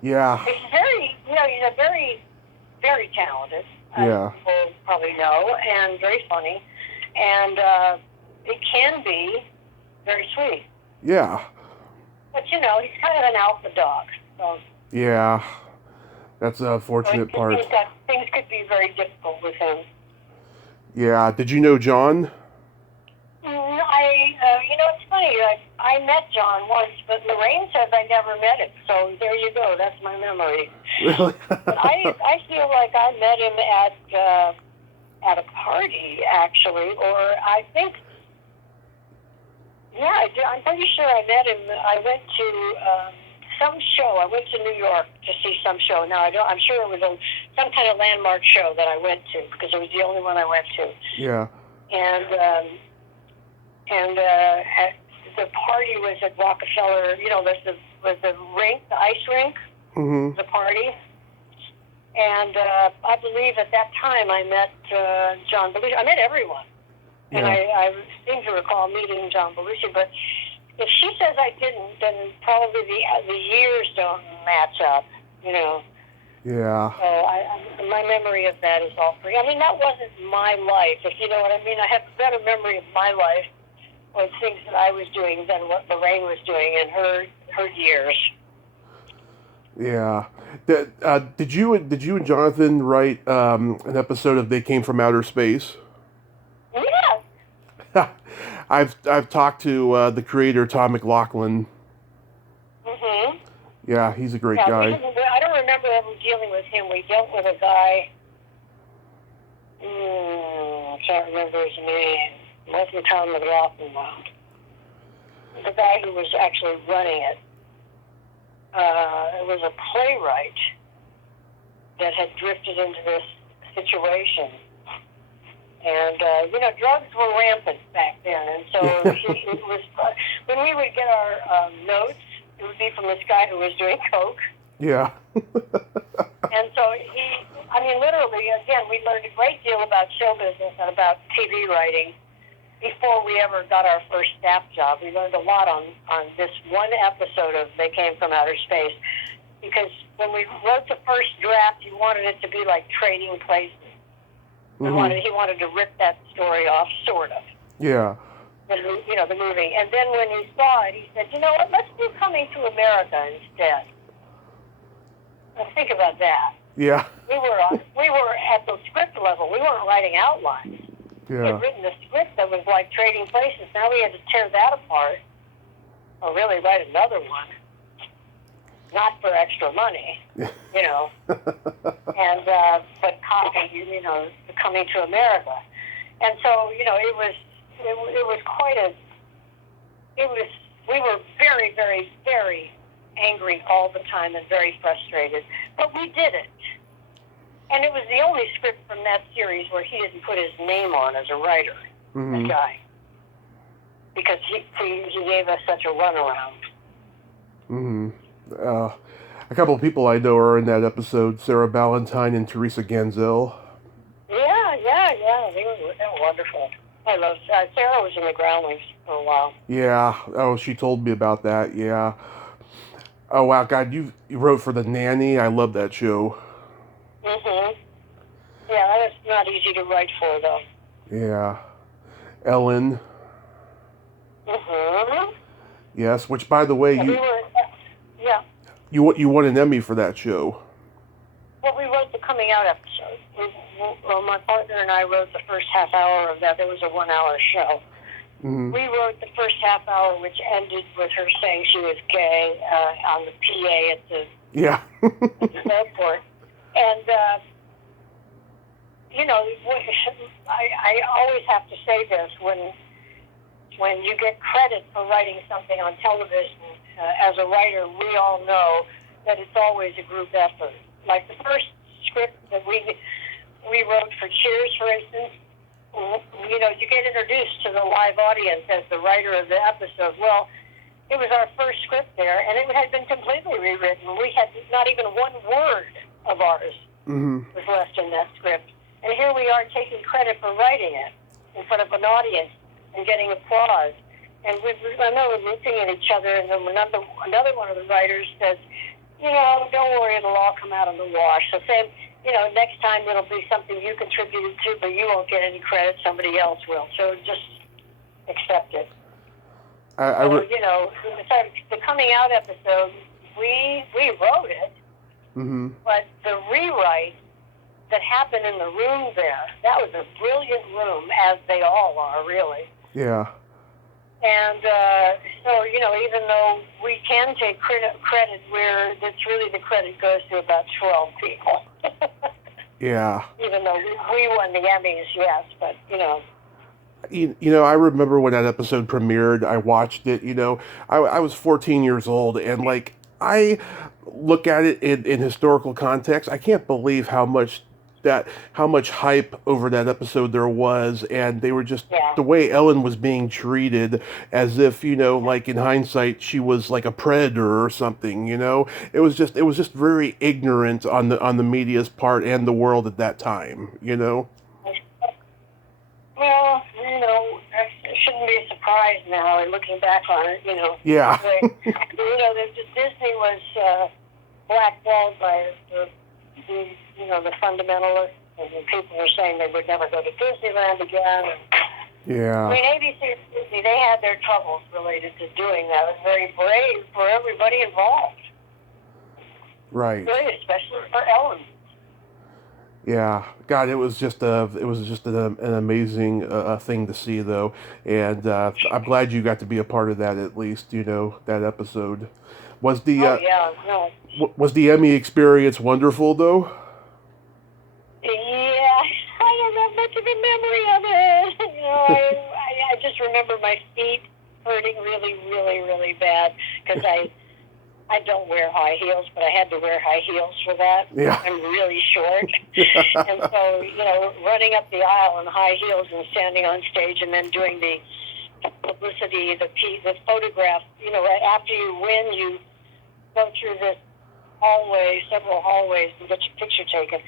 Yeah. He's he's a very, very talented. Yeah. People probably know, and very funny, and it can be very sweet. Yeah. But he's kind of an alpha dog. So. Yeah. That's a fortunate part. Things could be very difficult with him. Yeah. Did you know John? It's funny. I met John once, but Lorraine says I never met him. So there you go. That's my memory. Really? But I feel like I met him at a party, actually, or I think. Yeah, I'm pretty sure I met him. I went to some show. I went to New York to see some show. Now, I'm sure it was some kind of landmark show that I went to, because it was the only one I went to. Yeah. and the party was at Rockefeller. Was the rink, the ice rink, Mm-hmm. the party. And I believe at that time I met John Belushi. I met everyone. Yeah. And I seem to recall meeting John Belushi. But if she says I didn't, then probably the years don't match up, Yeah. So my memory of that is all free. I mean, that wasn't my life, if you know what I mean. I have a better memory of my life or things that I was doing than what Lorraine was doing in her years. Yeah. Did you and Jonathan write an episode of They Came from Outer Space? Yeah. I've talked to the creator Tom McLaughlin. Mm-hmm. Yeah, he's a great guy. I don't remember ever dealing with him. We dealt with a guy. I can't remember his name. It wasn't Tom McLaughlin, though. The guy who was actually running it. It was a playwright that had drifted into this situation. And, drugs were rampant back then. And so it was, when we would get our notes, it would be from this guy who was doing coke. Yeah. And so literally, again, we learned a great deal about show business and about TV writing before we ever got our first staff job. We learned a lot on this one episode of They Came from Outer Space, because when we wrote the first draft, he wanted it to be like Trading Places. Mm-hmm. He wanted to rip that story off, sort of. Yeah. The movie. And then when he saw it, he said, you know what, let's do Coming to America instead. Now think about that. Yeah. We were at the script level. We weren't writing outlines. Yeah. We had written a script that was like Trading Places. Now we had to tear that apart, or really write another one, not for extra money, and but copy, Coming to America. And so, it was quite we were very, very, very angry all the time and very frustrated. But we did it. And it was the only script from that series where he didn't put his name on as a writer, Mm-hmm. the guy. Because he gave us such a runaround. Mm-hmm. A couple of people I know are in that episode, Sarah Ballantyne and Teresa Ganzel. Yeah. They were wonderful. I love Sarah was in the Groundlings for a while. Yeah. Oh, she told me about that. Yeah. Oh, wow. God, you wrote for the Nanny. I love that show. Mm-hmm. Yeah, that is not easy to write for, though. Yeah. Ellen. Mm-hmm. Yes, which, by the way, yeah. You won an Emmy for that show. Well, we wrote the coming out episode. My partner and I wrote the first half hour of that. There was a 1 hour show. Mm-hmm. We wrote the first half hour, which ended with her saying she was gay on the PA at the airport. And, I always have to say this, when you get credit for writing something on television, as a writer, we all know that it's always a group effort. Like the first script that we wrote for Cheers, for instance, you get introduced to the live audience as the writer of the episode. Well, it was our first script there, and it had been completely rewritten. We had not even one word of ours was left in that script. And here we are taking credit for writing it in front of an audience and getting applause. And I remember looking at each other, and then another one of the writers says, don't worry, it'll all come out in the wash. So say, next time it'll be something you contributed to, but you won't get any credit, somebody else will. So just accept it. The coming out episode, we wrote it, but the rewrite that happened in the room there, that was a brilliant room, as they all are, really. Yeah. And so, even though we can take credit where it's really the credit goes to about 12 people. Yeah. Even though we won the Emmys, yes, but, I remember when that episode premiered, I watched it, I was 14 years old, and, I look at it in historical context. I can't believe how much how much hype over that episode there was, and they were just Yeah. the way Ellen was being treated, as if, like in hindsight, she was like a predator or something. It was just very ignorant on the media's part and the world at that time. Well, it shouldn't be a surprise now, and looking back on it, Yeah. Disney was blackballed by the fundamentalists, and people were saying they would never go to Disneyland again. Yeah. I mean, ABC and Disney, they had their troubles related to doing that. It was very brave for everybody involved. Right. Really, especially for Ellen. Yeah, God, it was just an amazing thing to see, though, and I'm glad you got to be a part of that at least. That episode was the Yeah, no. was the Emmy experience wonderful, though. Yeah, I don't have much of a memory of it. I just remember my feet hurting really, really, really bad because I don't wear high heels, but I had to wear high heels for that. Yeah. I'm really short. And so, running up the aisle in high heels and standing on stage and then doing the publicity, the photograph, right after you win, you go through this hallway, several hallways to get your picture taken.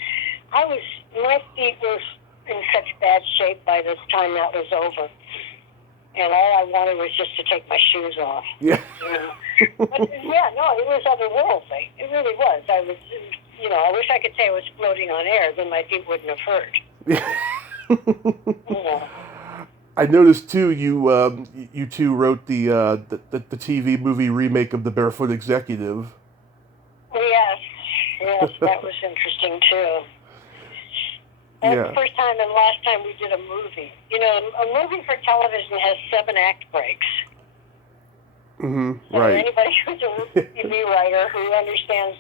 My feet were in such bad shape by this time that was over. And all I wanted was just to take my shoes off. Yeah. But, it was otherworldly. It really was. I was, I wish I could say I was floating on air, then my feet wouldn't have hurt. Yeah. I noticed too. You two wrote the TV movie remake of The Barefoot Executive. Yes, that was interesting too. That's the first time and last time we did a movie. A movie for television has 7 act breaks. Mm-hmm. So right. Anybody who's a TV writer who understands,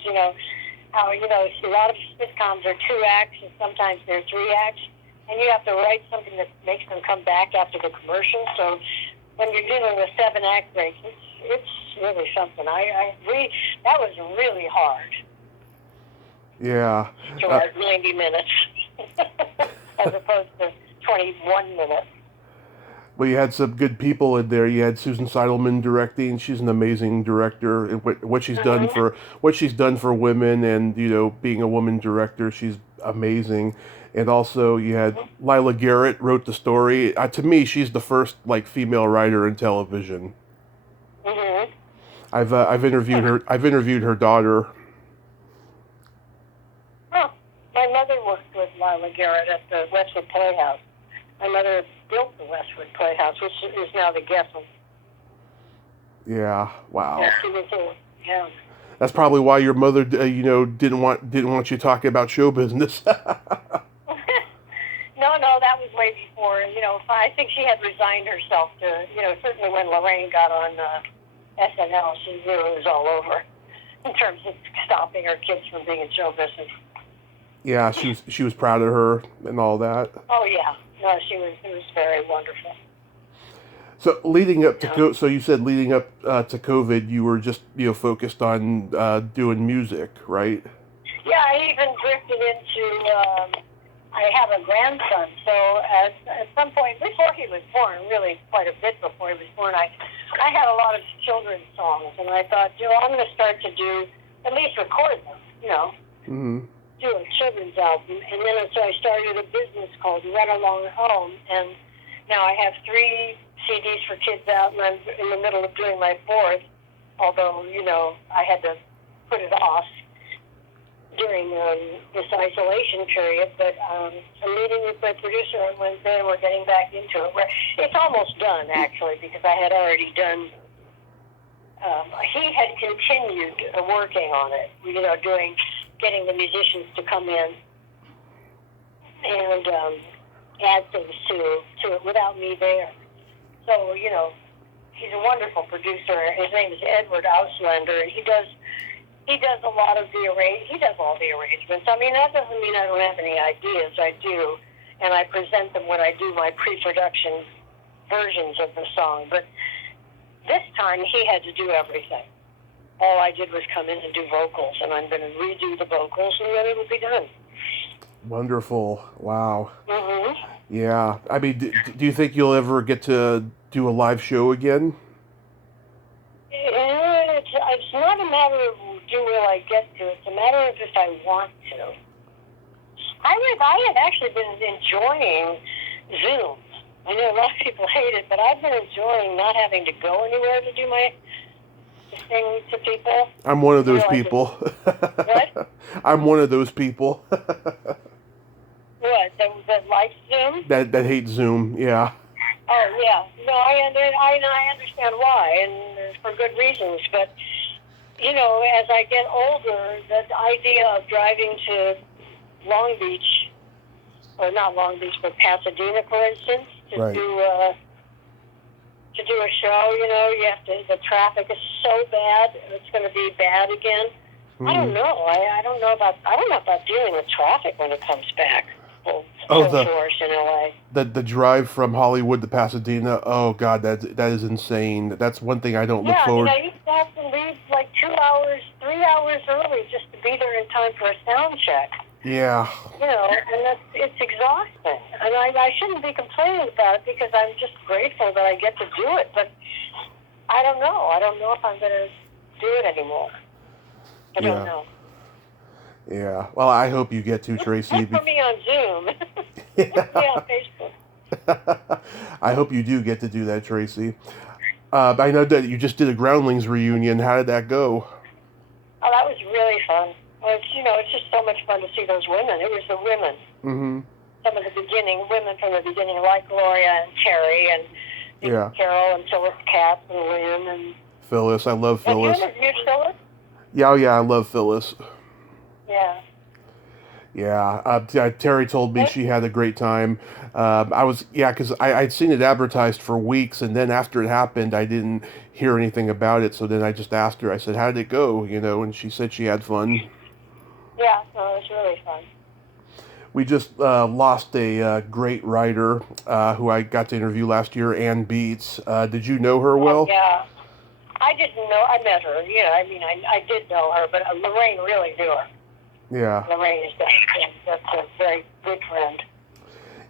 how a lot of sitcoms are 2 acts and sometimes they're 3 acts, and you have to write something that makes them come back after the commercial. So when you're dealing with 7 act breaks, it's really something. That was really hard. Yeah. To write 90 minutes as opposed to 21 minutes. Well, you had some good people in there. You had Susan Seidelman directing. She's an amazing director, and what she's done for women, and being a woman director, she's amazing. And also, you had Lila Garrett wrote the story. To me, she's the first female writer in television. Mm-hmm. I've interviewed her. I've interviewed her daughter. Oh, my mother worked with Lila Garrett at the Westwood Playhouse. My mother built the Westwood Playhouse, which is now the Geffen. Yeah. Wow. Yeah, she was in, yeah. That's probably why your mother, didn't want you talking about show business. No, that was way before. I think she had resigned herself to. Certainly when Lorraine got on SNL, she knew it was all over in terms of stopping her kids from being in show business. Yeah, she was proud of her and all that. Oh yeah, no, it was very wonderful. So leading up to so you said leading up to COVID, you were just focused on doing music, right? Yeah, I even drifted into. I have a grandson, so at some point before he was born, really quite a bit before he was born, I had a lot of children's songs, and I thought, I'm going to start to do at least record them, Mm-hmm. do a children's album, and then so I started a business called Run Along Home, and now I have 3 CDs for kids out, and I'm in the middle of doing my 4th, although, I had to put it off during this isolation period, but I'm meeting with my producer on Wednesday, and we're getting back into it. It's almost done, actually, because I had already done, he had continued working on it, getting the musicians to come in and add things to it without me there. So, he's a wonderful producer. His name is Edward Auslander, and he does a lot of he does all the arrangements. I mean, that doesn't mean I don't have any ideas. I do, and I present them when I do my pre-production versions of the song. But this time, he had to do everything. All I did was come in and do vocals, and I'm going to redo the vocals, and then it'll be done. Wonderful. Wow. Hmm. Yeah. I mean, do you think you'll ever get to do a live show again? It's not a matter of do will I get to. It's a matter of if I want to. I have actually been enjoying Zoom. I know a lot of people hate it, but I've been enjoying not having to go anywhere to do my thing to people. I'm one of those Like people. what? I'm one of those people. What? That likes Zoom? that hate Zoom. Yeah. Oh yeah. No, I understand why, and for good reasons. But as I get older, the idea of driving to Long Beach, or not Long Beach, but Pasadena, for instance, to Right. do a show, you have to. The traffic is so bad; it's going to be bad again. I don't know. I don't know about dealing with traffic when it comes back full force in LA. The drive from Hollywood to Pasadena. Oh God, that is insane. That's one thing I don't look forward. I used to have to leave like 2 hours, 3 hours early just to be there in time for a sound check. Yeah. And it's exhausting. And I shouldn't be complaining about it because I'm just grateful that I get to do it. But I don't know. I don't know if I'm going to do it anymore. I don't know. Yeah. Well, I hope you get to, Tracy. Look for me on Zoom. Look for me on Facebook. I hope you do get to do that, Tracy. I know that you just did a Groundlings reunion. How did that go? Oh, that was really fun. It's just so much fun to see those women. It was the women. Mm-hmm. Some of the women from the beginning, like Gloria and Terry and Carol and Phyllis Katz and Lynn and Phyllis. I love Phyllis. Have you interviewed Phyllis? Yeah, I love Phyllis. Yeah. Yeah, Terry told me she had a great time. Because I'd seen it advertised for weeks, and then after it happened, I didn't hear anything about it. So then I just asked her. I said, "How did it go?" And she said she had fun. Yeah, no, it was really fun. We just lost a great writer who I got to interview last year, Ann Beats. Did you know her well? Oh, yeah. I didn't know. I met her. Yeah, I did know her, but Lorraine really knew her. Yeah. Lorraine is that's a very good friend.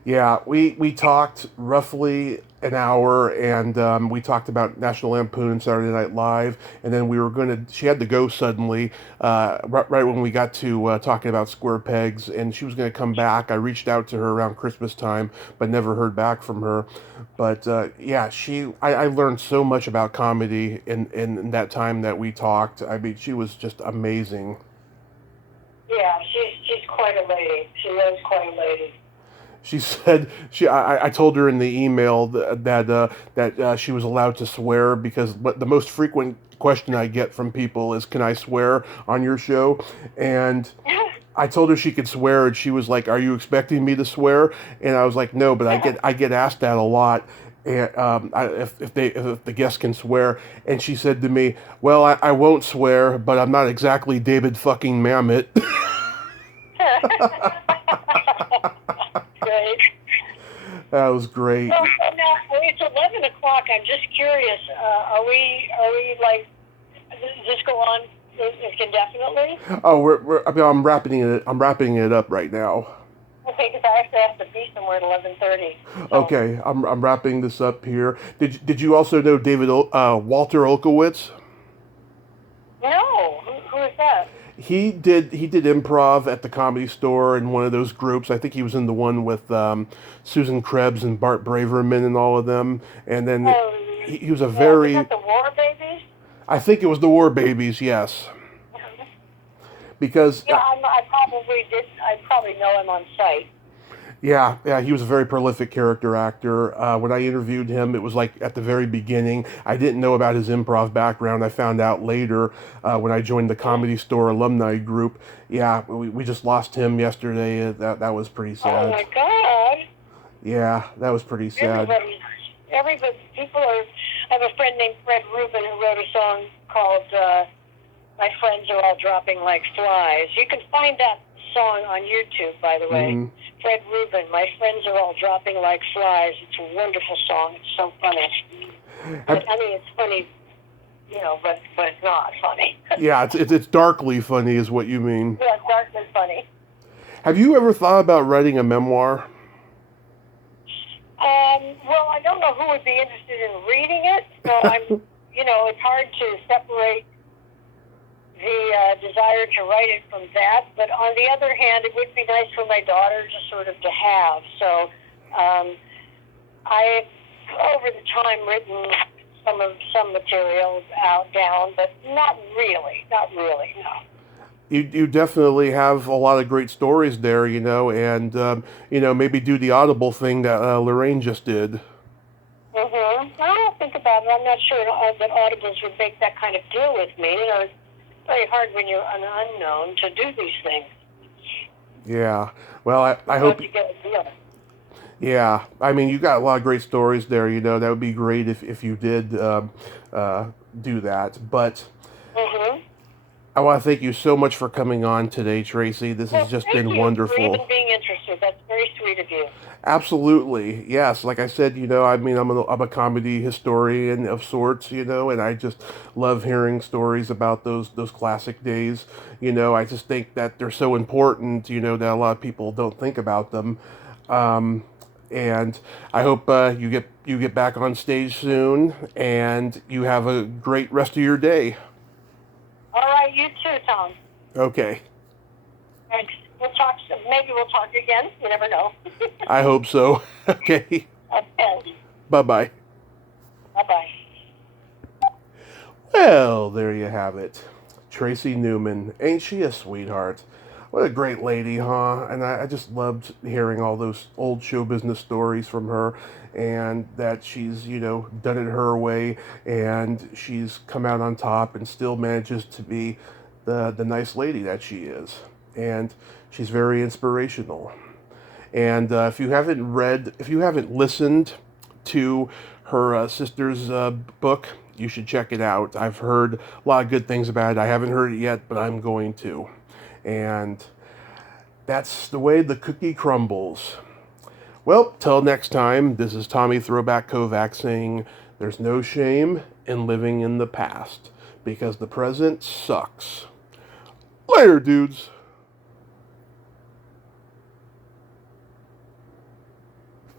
Yeah, we talked roughly an hour, and we talked about National Lampoon and Saturday Night Live, and then she had to go suddenly, right when we got to talking about Square Pegs, and she was going to come back. I reached out to her around Christmas time, but never heard back from her. But I learned so much about comedy in that time that we talked. I mean, she was just amazing. Yeah, she's quite a lady. She was quite a lady. She said I told her in the email that she was allowed to swear because the most frequent question I get from people is, "Can I swear on your show?" And I told her she could swear, and she was like, "Are you expecting me to swear?" And I was like, "No, but I get asked that a lot." And if the guest can swear, and she said to me, "Well, I won't swear, but I'm not exactly David fucking Mamet." Great. That was great. Well, now it's 11 o'clock. I'm just curious. Are we like? Does this go on indefinitely? Oh, I'm wrapping it up right now. Okay, because I actually have to be somewhere at 11:30. So. Okay, I'm wrapping this up here. Did you also know Walter Olkowitz? No, who is that? He did improv at the Comedy Store in one of those groups. I think he was in the one with Susan Krebs and Bart Braverman and all of them. And then he was a very. Was that the War Babies? I think it was the War Babies. Yes. Because I probably know him on sight. Yeah, he was a very prolific character actor. When I interviewed him, it was like at the very beginning. I didn't know about his improv background. I found out later when I joined the Comedy Store alumni group. Yeah, we just lost him yesterday. That was pretty sad. Oh my God. Yeah, that was pretty sad. Everybody, I have a friend named Fred Rubin who wrote a song called "My Friends Are All Dropping Like Flies." You can find that song on YouTube, by the way. Mm-hmm. Fred Rubin, "My Friends Are All Dropping Like Flies." It's a wonderful song. It's so funny. It's funny, but it's not funny. Yeah, it's darkly funny is what you mean. Yeah, darkly funny. Have you ever thought about writing a memoir? Well, I don't know who would be interested in reading it, so it's hard to separate the desire to write it from that. But on the other hand, it would be nice for my daughter to have. So I've over the time written some material down, but not really, no. You definitely have a lot of great stories there, and maybe do the Audible thing that Lorraine just did. I'll think about it. I'm not sure that Audibles would make that kind of deal with me. It's very hard when you're an unknown to do these things. Yeah. Well, I hope you get a deal. Yeah, I mean, you got a lot of great stories there. That would be great if you did do that. But I want to thank you so much for coming on today, Tracy. This has just been wonderful. Thank you for even being interested. That's very sweet of you. Absolutely, yes. Like I said, I mean, I'm a comedy historian of sorts, and I just love hearing stories about those classic days. I just think that they're so important. That a lot of people don't think about them. And I hope you get back on stage soon, and you have a great rest of your day. All right, you too, Tom. Okay. Thanks. We'll talk. Maybe we'll talk again. You never know. I hope so. Okay. Okay. Bye-bye. Bye-bye. Well, there you have it. Tracy Newman. Ain't she a sweetheart? What a great lady, huh? And I just loved hearing all those old show business stories from her, and that she's, done it her way, and she's come out on top and still manages to be the nice lady that she is. And she's very inspirational. And if you haven't listened to her sister's book, you should check it out. I've heard a lot of good things about it. I haven't heard it yet, but I'm going to. And that's the way the cookie crumbles. Well, till next time, this is Tommy Throwback Kovac saying there's no shame in living in the past because the present sucks. Later, dudes.